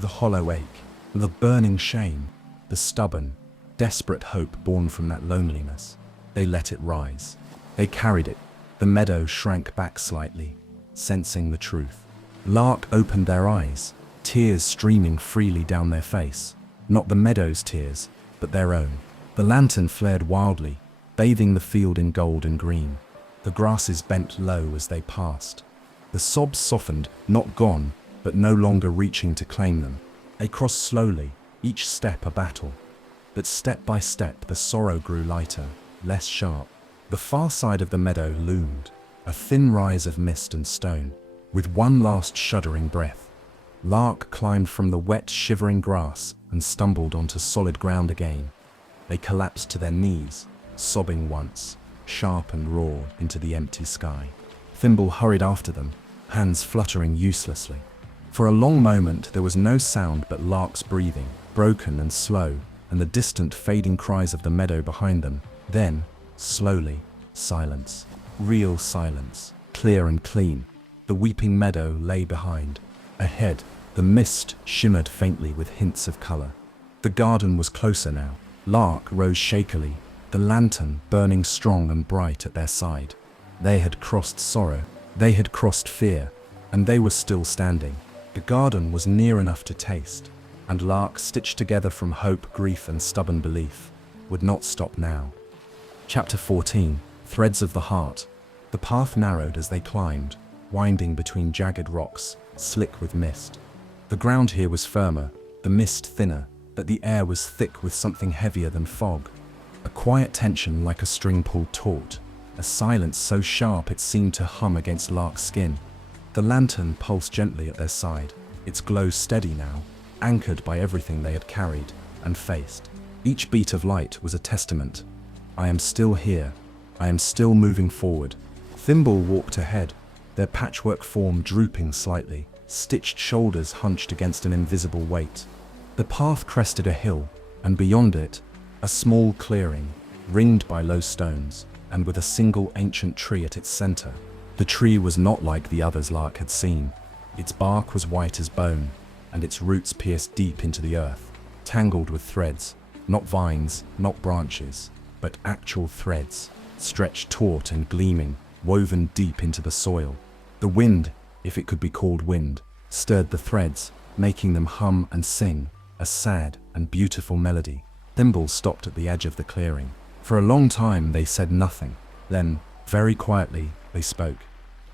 The hollow ache, the burning shame, the stubborn, desperate hope born from that loneliness. They let it rise. They carried it. The meadow shrank back slightly, sensing the truth. Lark opened their eyes, tears streaming freely down their face. Not the meadow's tears, but their own. The lantern flared wildly, bathing the field in gold and green. The grasses bent low as they passed. The sobs softened, not gone, but no longer reaching to claim them. They crossed slowly, each step a battle. But step by step the sorrow grew lighter, less sharp. The far side of the meadow loomed, a thin rise of mist and stone. With one last shuddering breath, Lark climbed from the wet, shivering grass and stumbled onto solid ground again. They collapsed to their knees, sobbing once, sharp and raw, into the empty sky. Thimble hurried after them, hands fluttering uselessly. For a long moment there was no sound but Lark's breathing, broken and slow, and the distant fading cries of the meadow behind them. Then, slowly, silence. Real silence, clear and clean. The weeping meadow lay behind. Ahead, the mist shimmered faintly with hints of color. The garden was closer now. Lark rose shakily, the lantern burning strong and bright at their side. They had crossed sorrow, they had crossed fear, and they were still standing. The garden was near enough to taste, and Lark, stitched together from hope, grief, and stubborn belief, would not stop now. Chapter 14, Threads of the Heart. The path narrowed as they climbed, winding between jagged rocks, slick with mist. The ground here was firmer, the mist thinner, but the air was thick with something heavier than fog. A quiet tension like a string pulled taut, a silence so sharp it seemed to hum against Lark's skin. The lantern pulsed gently at their side, its glow steady now, anchored by everything they had carried and faced. Each beat of light was a testament. I am still here. I am still moving forward. Thimble walked ahead, their patchwork form drooping slightly, stitched shoulders hunched against an invisible weight. The path crested a hill, and beyond it, a small clearing, ringed by low stones, and with a single ancient tree at its center. The tree was not like the others Lark had seen. Its bark was white as bone, and its roots pierced deep into the earth, tangled with threads, not vines, not branches, but actual threads, stretched taut and gleaming, woven deep into the soil. The wind, if it could be called wind, stirred the threads, making them hum and sing, a sad and beautiful melody. Thimble stopped at the edge of the clearing. For a long time they said nothing. Then, very quietly, they spoke.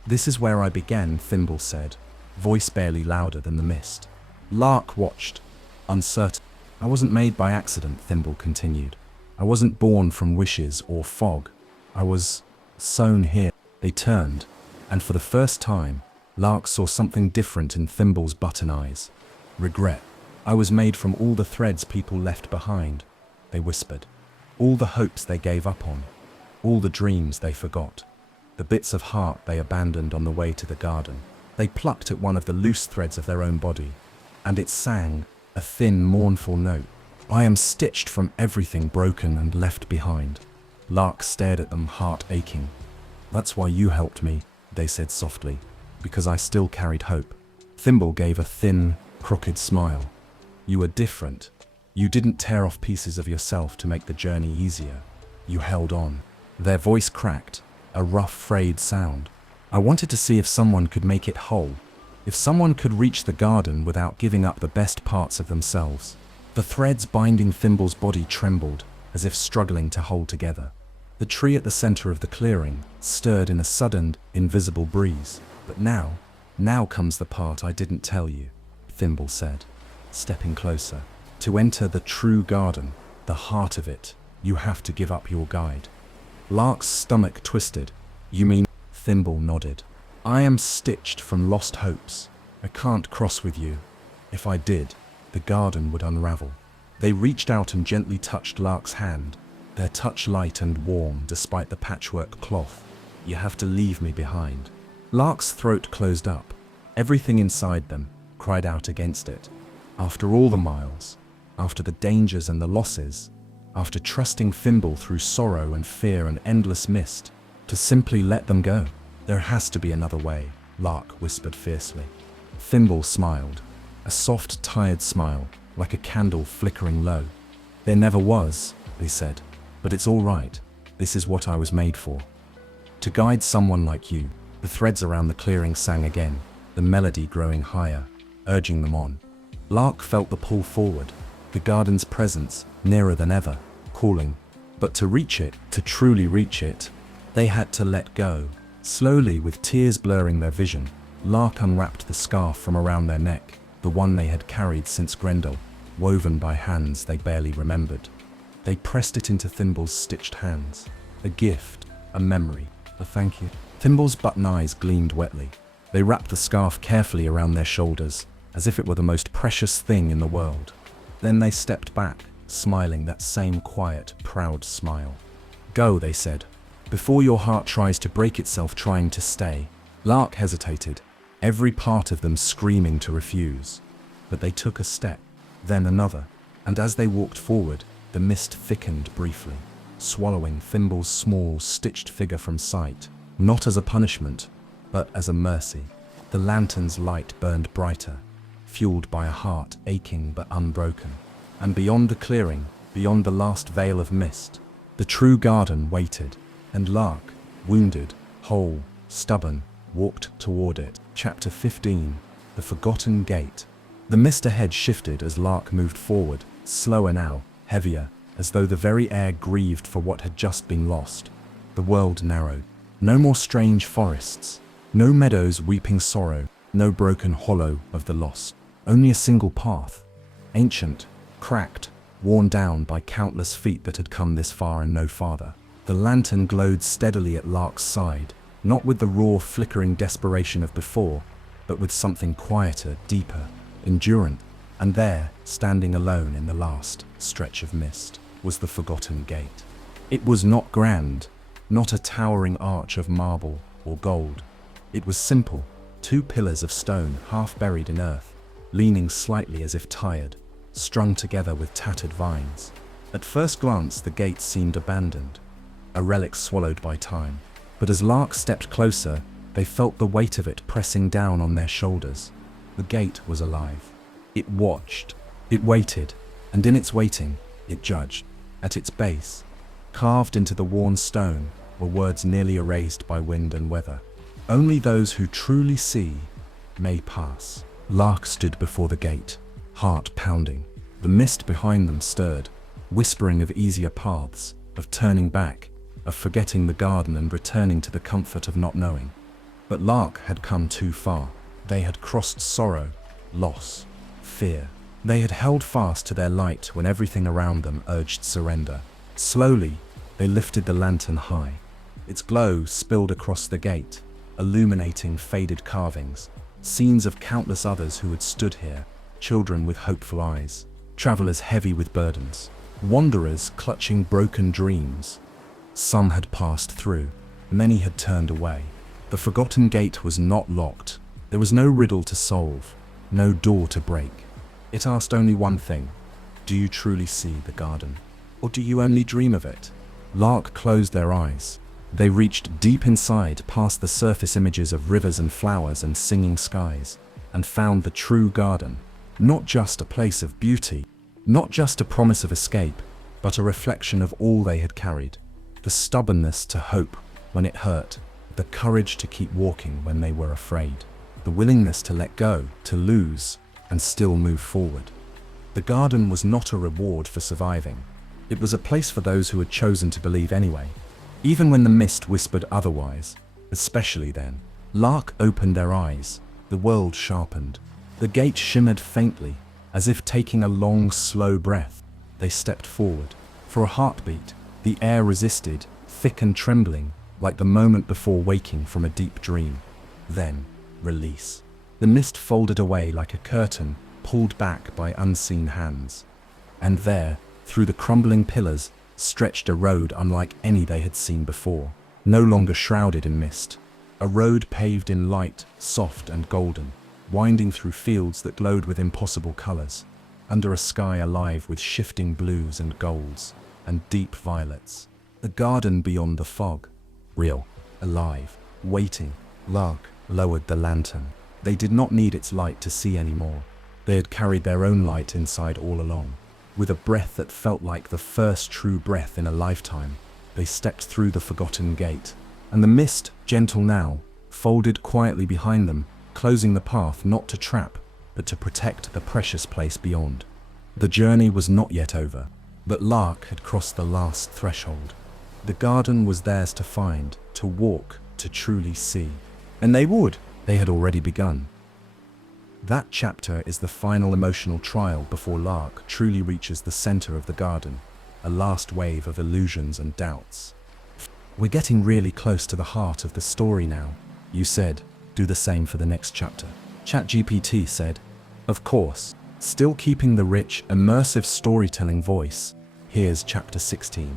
"This is where I began," Thimble said, voice barely louder than the mist. Lark watched, uncertain. "I wasn't made by accident," Thimble continued. "I wasn't born from wishes or fog. I was sown here." They turned, and for the first time, Lark saw something different in Thimble's button eyes. Regret. "I was made from all the threads people left behind," they whispered. "All the hopes they gave up on, all the dreams they forgot, the bits of heart they abandoned on the way to the garden." They plucked at one of the loose threads of their own body, and it sang, a thin, mournful note. "I am stitched from everything broken and left behind." Lark stared at them, heart aching. "That's why you helped me," they said softly, "because I still carried hope." Thimble gave a thin, crooked smile. "You were different. You didn't tear off pieces of yourself to make the journey easier. You held on." Their voice cracked, a rough, frayed sound. "I wanted to see if someone could make it whole, if someone could reach the garden without giving up the best parts of themselves." The threads binding Thimble's body trembled, as if struggling to hold together. The tree at the center of the clearing stirred in a sudden, invisible breeze. "But now comes the part I didn't tell you." Thimble said, stepping closer. To enter the true garden, the heart of it, you have to give up your guide. Lark's stomach twisted. You mean? Thimble nodded. I am stitched from lost hopes. I can't cross with you. If I did, the garden would unravel. They reached out and gently touched Lark's hand, their touch light and warm despite the patchwork cloth. You have to leave me behind. Lark's throat closed up. Everything inside them cried out against it. After all the miles, after the dangers and the losses, after trusting Thimble through sorrow and fear and endless mist, to simply let them go. There has to be another way, Lark whispered fiercely. Thimble smiled, a soft, tired smile, like a candle flickering low. There never was, he said, but it's all right. This is what I was made for. To guide someone like you. The threads around the clearing sang again, the melody growing higher, urging them on. Lark felt the pull forward, the garden's presence, nearer than ever, calling. But to reach it, to truly reach it, they had to let go. Slowly, with tears blurring their vision, Lark unwrapped the scarf from around their neck, the one they had carried since Grendel, woven by hands they barely remembered. They pressed it into Thimble's stitched hands. A gift, a memory, a thank you. Thimble's button eyes gleamed wetly. They wrapped the scarf carefully around their shoulders, as if it were the most precious thing in the world. Then they stepped back, smiling that same quiet, proud smile. Go, they said, before your heart tries to break itself trying to stay. Lark hesitated, every part of them screaming to refuse. But they took a step, then another, and as they walked forward, the mist thickened briefly, swallowing Thimble's small, stitched figure from sight, not as a punishment, but as a mercy. The lantern's light burned brighter, fueled by a heart aching but unbroken. And beyond the clearing, beyond the last veil of mist, the true garden waited, and Lark, wounded, whole, stubborn, walked toward it. Chapter 15. The Forgotten Gate. The mist ahead shifted as Lark moved forward, slower now, heavier, as though the very air grieved for what had just been lost. The world narrowed. No more strange forests, no meadows weeping sorrow, no broken hollow of the lost. Only a single path, ancient, cracked, worn down by countless feet that had come this far and no farther. The lantern glowed steadily at Lark's side, not with the raw, flickering desperation of before, but with something quieter, deeper, endurant. And there, standing alone in the last stretch of mist, was the Forgotten Gate. It was not grand, not a towering arch of marble or gold. It was simple, two pillars of stone half buried in earth, leaning slightly as if tired, strung together with tattered vines. At first glance, the gate seemed abandoned, a relic swallowed by time. But as Lark stepped closer, they felt the weight of it pressing down on their shoulders. The gate was alive. It watched, it waited, and in its waiting, it judged. At its base, carved into the worn stone, were words nearly erased by wind and weather. Only those who truly see may pass. Lark stood before the gate, heart pounding. The mist behind them stirred, whispering of easier paths, of turning back, of forgetting the garden and returning to the comfort of not knowing. But Lark had come too far. They had crossed sorrow, loss, fear. They had held fast to their light when everything around them urged surrender. Slowly, they lifted the lantern high. Its glow spilled across the gate, illuminating faded carvings, scenes of countless others who had stood here, children with hopeful eyes, travelers heavy with burdens, wanderers clutching broken dreams. Some had passed through, many had turned away. The Forgotten Gate was not locked. There was no riddle to solve, no door to break. It asked only one thing: do you truly see the garden? Or do you only dream of it? Lark closed their eyes. They reached deep inside, past the surface images of rivers and flowers and singing skies, and found the true garden. Not just a place of beauty, not just a promise of escape, but a reflection of all they had carried. The stubbornness to hope when it hurt, the courage to keep walking when they were afraid, the willingness to let go, to lose, and still move forward. The garden was not a reward for surviving. It was a place for those who had chosen to believe anyway, even when the mist whispered otherwise. Especially then. Lark opened their eyes. The world sharpened. The gate shimmered faintly, as if taking a long, slow breath. They stepped forward. For a heartbeat, the air resisted, thick and trembling, like the moment before waking from a deep dream. Then, release. The mist folded away like a curtain, pulled back by unseen hands. And there, through the crumbling pillars, stretched a road unlike any they had seen before, no longer shrouded in mist. A road paved in light, soft and golden, winding through fields that glowed with impossible colors, under a sky alive with shifting blues and golds, and deep violets. The garden beyond the fog, real, alive, waiting. Lark lowered the lantern. They did not need its light to see anymore. They had carried their own light inside all along. With a breath that felt like the first true breath in a lifetime, they stepped through the forgotten gate. And the mist, gentle now, folded quietly behind them, closing the path not to trap, but to protect the precious place beyond. The journey was not yet over, but Lark had crossed the last threshold. The garden was theirs to find, to walk, to truly see. And they would. They had already begun. That chapter is the final emotional trial before Lark truly reaches the center of the garden, a last wave of illusions and doubts. We're getting really close to the heart of the story now. You said, do the same for the next chapter. ChatGPT said, of course, still keeping the rich, immersive storytelling voice. Here's chapter 16.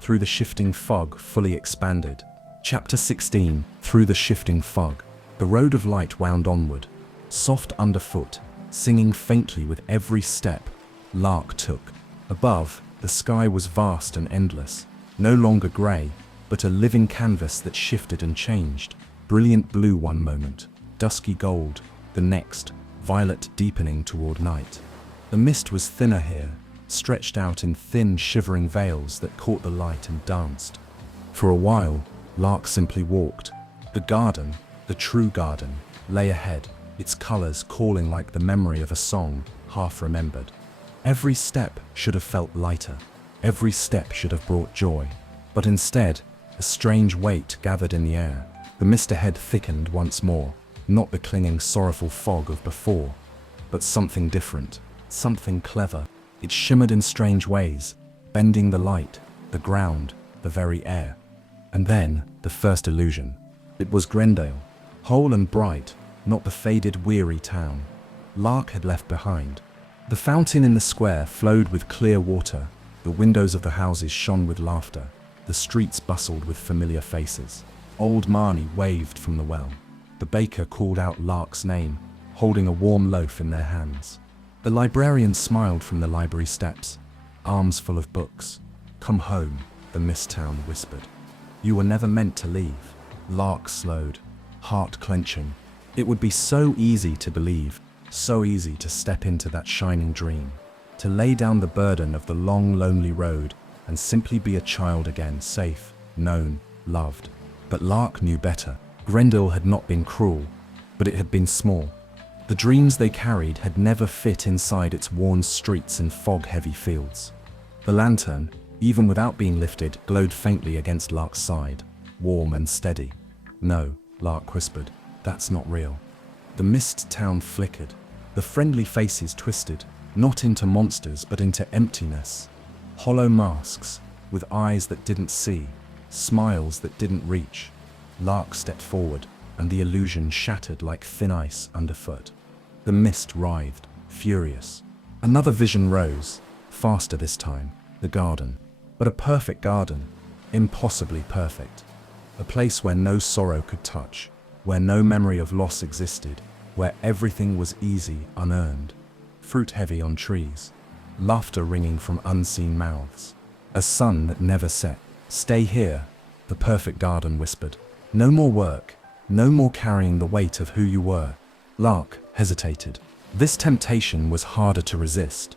Through the shifting fog fully expanded. Chapter 16, through the shifting fog. The road of light wound onward, soft underfoot, singing faintly with every step Lark took. Above, the sky was vast and endless, no longer grey, but a living canvas that shifted and changed. Brilliant blue one moment, dusky gold, the next, violet deepening toward night. The mist was thinner here, stretched out in thin, shivering veils that caught the light and danced. For a while, Lark simply walked. The garden, the true garden, lay ahead, its colors calling like the memory of a song, half remembered. Every step should have felt lighter. Every step should have brought joy. But instead, a strange weight gathered in the air. The mist ahead thickened once more, not the clinging, sorrowful fog of before, but something different, something clever. It shimmered in strange ways, bending the light, the ground, the very air. And then, the first illusion. It was Grendale, whole and bright, not the faded, weary town Lark had left behind. The fountain in the square flowed with clear water, the windows of the houses shone with laughter, the streets bustled with familiar faces. Old Marnie waved from the well. The baker called out Lark's name, holding a warm loaf in their hands. The librarian smiled from the library steps, arms full of books. Come home, the mist town whispered. You were never meant to leave. Lark slowed, heart clenching. It would be so easy to believe, so easy to step into that shining dream, to lay down the burden of the long, lonely road and simply be a child again, safe, known, loved. But Lark knew better. Grendel had not been cruel, but it had been small. The dreams they carried had never fit inside its worn streets and fog-heavy fields. The lantern, even without being lifted, glowed faintly against Lark's side, warm and steady. No, Lark whispered, that's not real. The mist town flickered. The friendly faces twisted, not into monsters but into emptiness. Hollow masks, with eyes that didn't see, smiles that didn't reach. Lark stepped forward, and the illusion shattered like thin ice underfoot. The mist writhed, furious. Another vision rose, faster this time, the garden. But a perfect garden, impossibly perfect. A place where no sorrow could touch, where no memory of loss existed, where everything was easy, unearned. Fruit heavy on trees, laughter ringing from unseen mouths. A sun that never set. Stay here, the perfect garden whispered. No more work, no more carrying the weight of who you were. Lark hesitated. This temptation was harder to resist.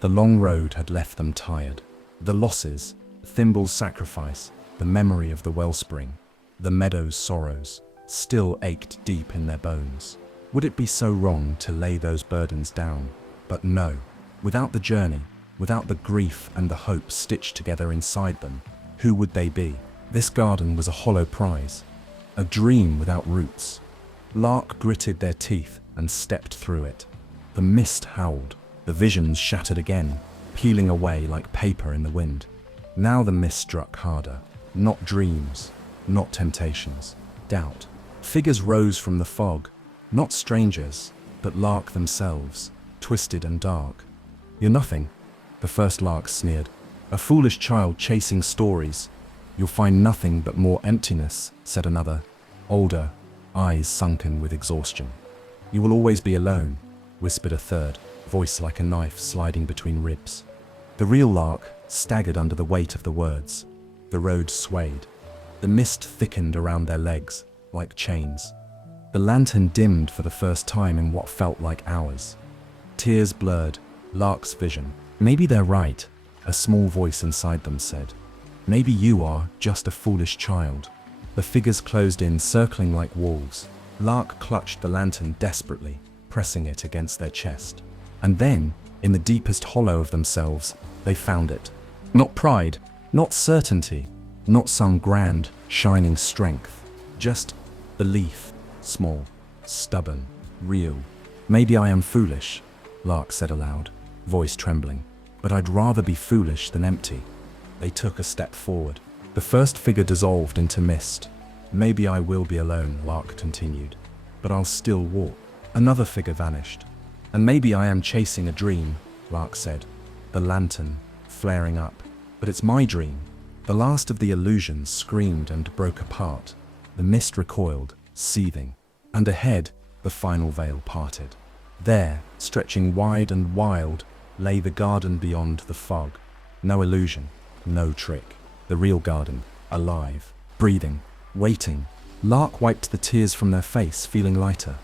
The long road had left them tired. The losses, Thimble's sacrifice, the memory of the wellspring, the meadow's sorrows, still ached deep in their bones. Would it be so wrong to lay those burdens down? But no. Without the journey, without the grief and the hope stitched together inside them, who would they be? This garden was a hollow prize, a dream without roots. Lark gritted their teeth and stepped through it. The mist howled, the visions shattered again, peeling away like paper in the wind. Now the mist struck harder. Not dreams, not temptations, doubt. Figures rose from the fog, not strangers, but Lark themselves, twisted and dark. "You're nothing," the first Lark sneered. "A foolish child chasing stories. You'll find nothing but more emptiness," said another, older, eyes sunken with exhaustion. "You will always be alone," whispered a third, voice like a knife sliding between ribs. The real Lark staggered under the weight of the words. The road swayed. The mist thickened around their legs, like chains. The lantern dimmed for the first time in what felt like hours. Tears blurred Lark's vision. "Maybe they're right," a small voice inside them said. "Maybe you are just a foolish child." The figures closed in, circling like wolves. Lark clutched the lantern desperately, pressing it against their chest. And then, in the deepest hollow of themselves, they found it. Not pride, not certainty, not some grand, shining strength. Just belief, small, stubborn, real. "Maybe I am foolish," Lark said aloud, voice trembling. "But I'd rather be foolish than empty." They took a step forward. The first figure dissolved into mist. "Maybe I will be alone," Lark continued, "but I'll still walk." Another figure vanished. "And maybe I am chasing a dream," Lark said, the lantern flaring up. "But it's my dream." The last of the illusions screamed and broke apart. The mist recoiled, seething, and ahead, the final veil parted. There, stretching wide and wild, lay the garden beyond the fog. No illusion, no trick. The real garden, alive, breathing, waiting. Lark wiped the tears from their face, feeling lighter.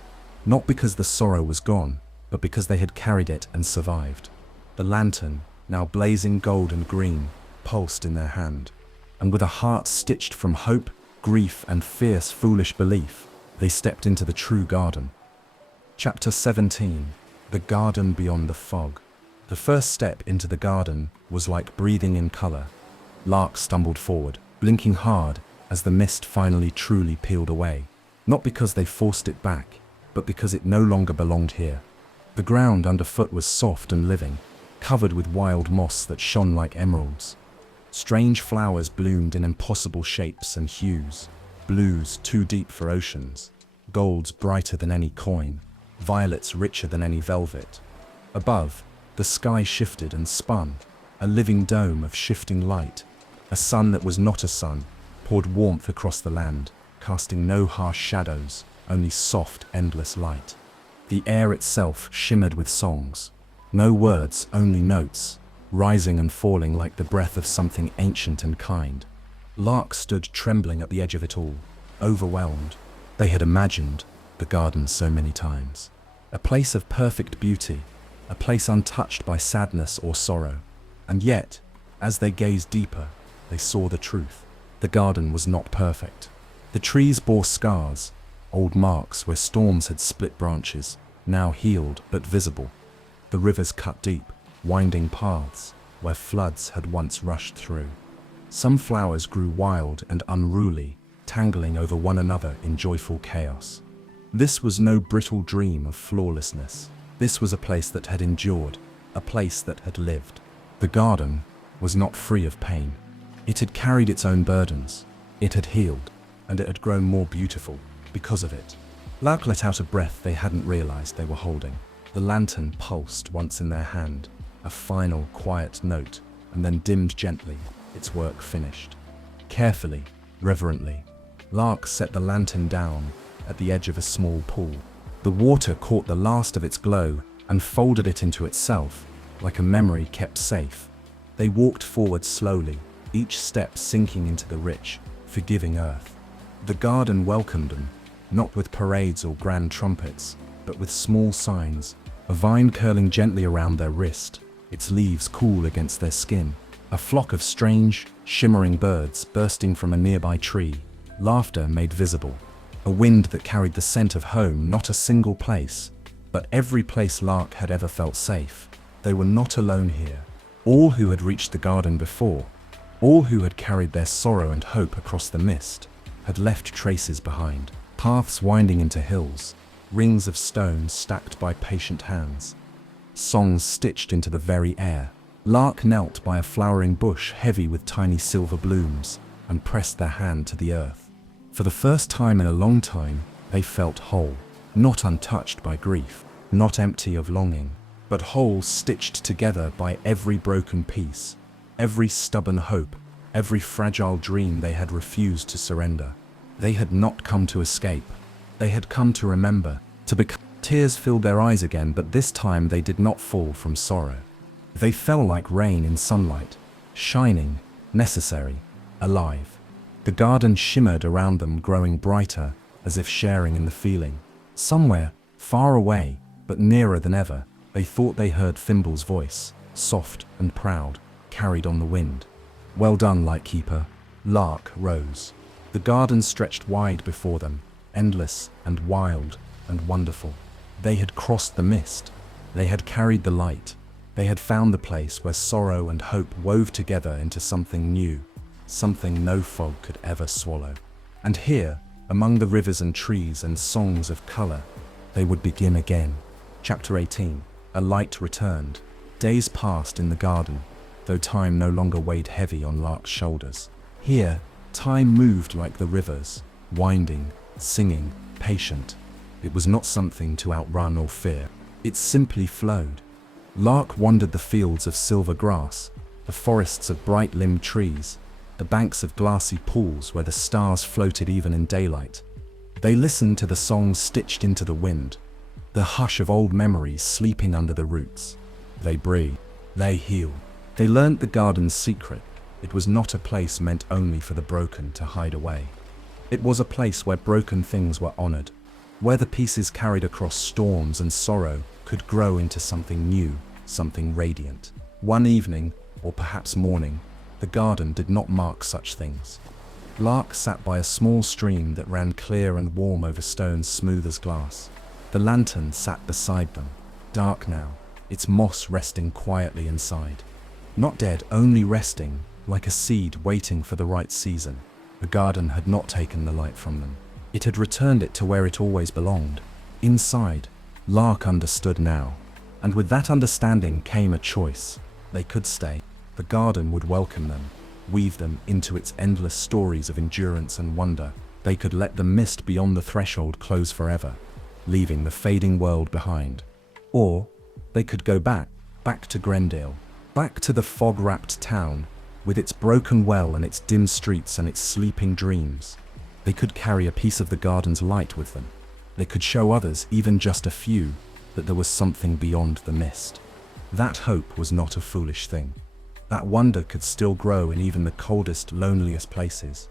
Not because the sorrow was gone, but because they had carried it and survived. The lantern, now blazing gold and green, pulsed in their hand. And with a heart stitched from hope, grief, and fierce, foolish belief, they stepped into the true garden. Chapter 17. The Garden Beyond the Fog. The first step into the garden was like breathing in color. Lark stumbled forward, blinking hard as the mist finally truly peeled away. Not because they forced it back, but because it no longer belonged here. The ground underfoot was soft and living, covered with wild moss that shone like emeralds. Strange flowers bloomed in impossible shapes and hues, blues too deep for oceans, golds brighter than any coin, violets richer than any velvet. Above, the sky shifted and spun, a living dome of shifting light. A sun that was not a sun poured warmth across the land, casting no harsh shadows, only soft, endless light. The air itself shimmered with songs. No words, only notes, rising and falling like the breath of something ancient and kind. Lark stood trembling at the edge of it all, overwhelmed. They had imagined the garden so many times. A place of perfect beauty, a place untouched by sadness or sorrow. And yet, as they gazed deeper, they saw the truth. The garden was not perfect. The trees bore scars, old marks where storms had split branches, now healed but visible. The rivers cut deep, winding paths where floods had once rushed through. Some flowers grew wild and unruly, tangling over one another in joyful chaos. This was no brittle dream of flawlessness. This was a place that had endured, a place that had lived. The garden was not free of pain. It had carried its own burdens. It had healed, and it had grown more beautiful because of it. Lark let out a breath they hadn't realized they were holding. The lantern pulsed once in their hand, a final, quiet note, and then dimmed gently, its work finished. Carefully, reverently, Lark set the lantern down at the edge of a small pool. The water caught the last of its glow and folded it into itself, like a memory kept safe. They walked forward slowly, each step sinking into the rich, forgiving earth. The garden welcomed them, not with parades or grand trumpets, but with small signs, a vine curling gently around their wrist, its leaves cool against their skin, a flock of strange, shimmering birds bursting from a nearby tree, laughter made visible, a wind that carried the scent of home, not a single place, but every place Lark had ever felt safe. They were not alone here. All who had reached the garden before, all who had carried their sorrow and hope across the mist, had left traces behind, paths winding into hills, rings of stone stacked by patient hands, songs stitched into the very air. Lark knelt by a flowering bush heavy with tiny silver blooms and pressed their hand to the earth. For the first time in a long time, they felt whole, not untouched by grief, not empty of longing, but whole, stitched together by every broken piece, every stubborn hope, every fragile dream they had refused to surrender. They had not come to escape. They had come to remember, to become. Tears filled their eyes again, but this time they did not fall from sorrow. They fell like rain in sunlight, shining, necessary, alive. The garden shimmered around them, growing brighter, as if sharing in the feeling. Somewhere, far away, but nearer than ever, they thought they heard Thimble's voice, soft and proud, carried on the wind. "Well done, Lightkeeper." Lark rose. The garden stretched wide before them, endless and wild and wonderful. They had crossed the mist. They had carried the light. They had found the place where sorrow and hope wove together into something new, something no fog could ever swallow. And here, among the rivers and trees and songs of color, they would begin again. Chapter 18. A light returned. Days passed in the garden, though time no longer weighed heavy on Lark's shoulders. Here, time moved like the rivers, winding, singing, patient. It was not something to outrun or fear. It simply flowed. Lark wandered the fields of silver grass, the forests of bright-limbed trees, the banks of glassy pools where the stars floated even in daylight. They listened to the songs stitched into the wind, the hush of old memories sleeping under the roots. They breathed. They healed. They learned the garden's secret. It was not a place meant only for the broken to hide away. It was a place where broken things were honored, where the pieces carried across storms and sorrow could grow into something new, something radiant. One evening, or perhaps morning, the garden did not mark such things. Lark sat by a small stream that ran clear and warm over stones smooth as glass. The lantern sat beside them, dark now, its moss resting quietly inside. Not dead, only resting, like a seed waiting for the right season. The garden had not taken the light from them. It had returned it to where it always belonged, inside. Lark understood now, and with that understanding came a choice. They could stay. The garden would welcome them, weave them into its endless stories of endurance and wonder. They could let the mist beyond the threshold close forever, leaving the fading world behind. Or they could go back to Grendale, back to the fog-wrapped town, with its broken well and its dim streets and its sleeping dreams. They could carry a piece of the garden's light with them. They could show others, even just a few, that there was something beyond the mist. That hope was not a foolish thing. That wonder could still grow in even the coldest, loneliest places.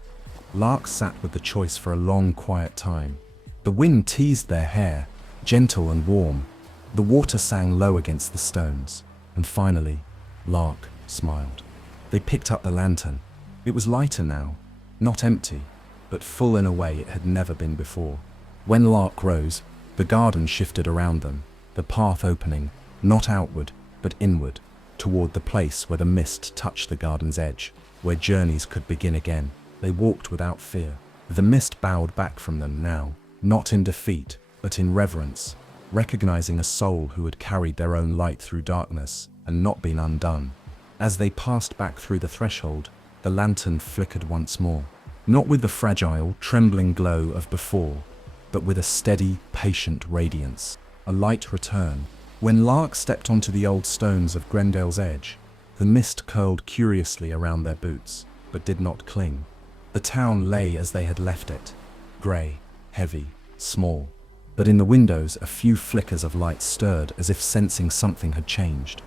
Lark sat with the choice for a long, quiet time. The wind teased their hair, gentle and warm. The water sang low against the stones. And finally, Lark smiled. They picked up the lantern. It was lighter now, not empty, but full in a way it had never been before. When Lark rose, the garden shifted around them, the path opening, not outward, but inward, toward the place where the mist touched the garden's edge, where journeys could begin again. They walked without fear. The mist bowed back from them now, not in defeat, but in reverence, recognizing a soul who had carried their own light through darkness and not been undone. As they passed back through the threshold, the lantern flickered once more, not with the fragile, trembling glow of before, but with a steady, patient radiance. A light returned. When Lark stepped onto the old stones of Grendale's edge, the mist curled curiously around their boots, but did not cling. The town lay as they had left it, grey, heavy, small. But in the windows a few flickers of light stirred as if sensing something had changed.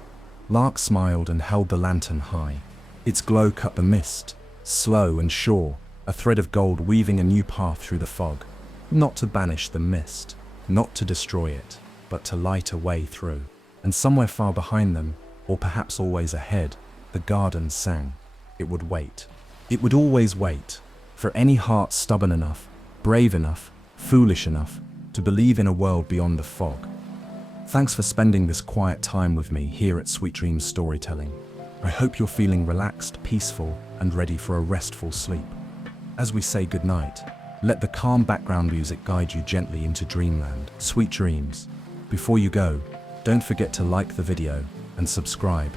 Lark smiled and held the lantern high. Its glow cut the mist, slow and sure, a thread of gold weaving a new path through the fog. Not to banish the mist, not to destroy it, but to light a way through. And somewhere far behind them, or perhaps always ahead, the garden sang. It would wait. It would always wait, for any heart stubborn enough, brave enough, foolish enough, to believe in a world beyond the fog. Thanks for spending this quiet time with me here at Sweet Dreams Storytelling. I hope you're feeling relaxed, peaceful, and ready for a restful sleep. As we say goodnight, Let the calm background music guide you gently into dreamland. Sweet dreams. Before you go, don't forget to like the video and subscribe.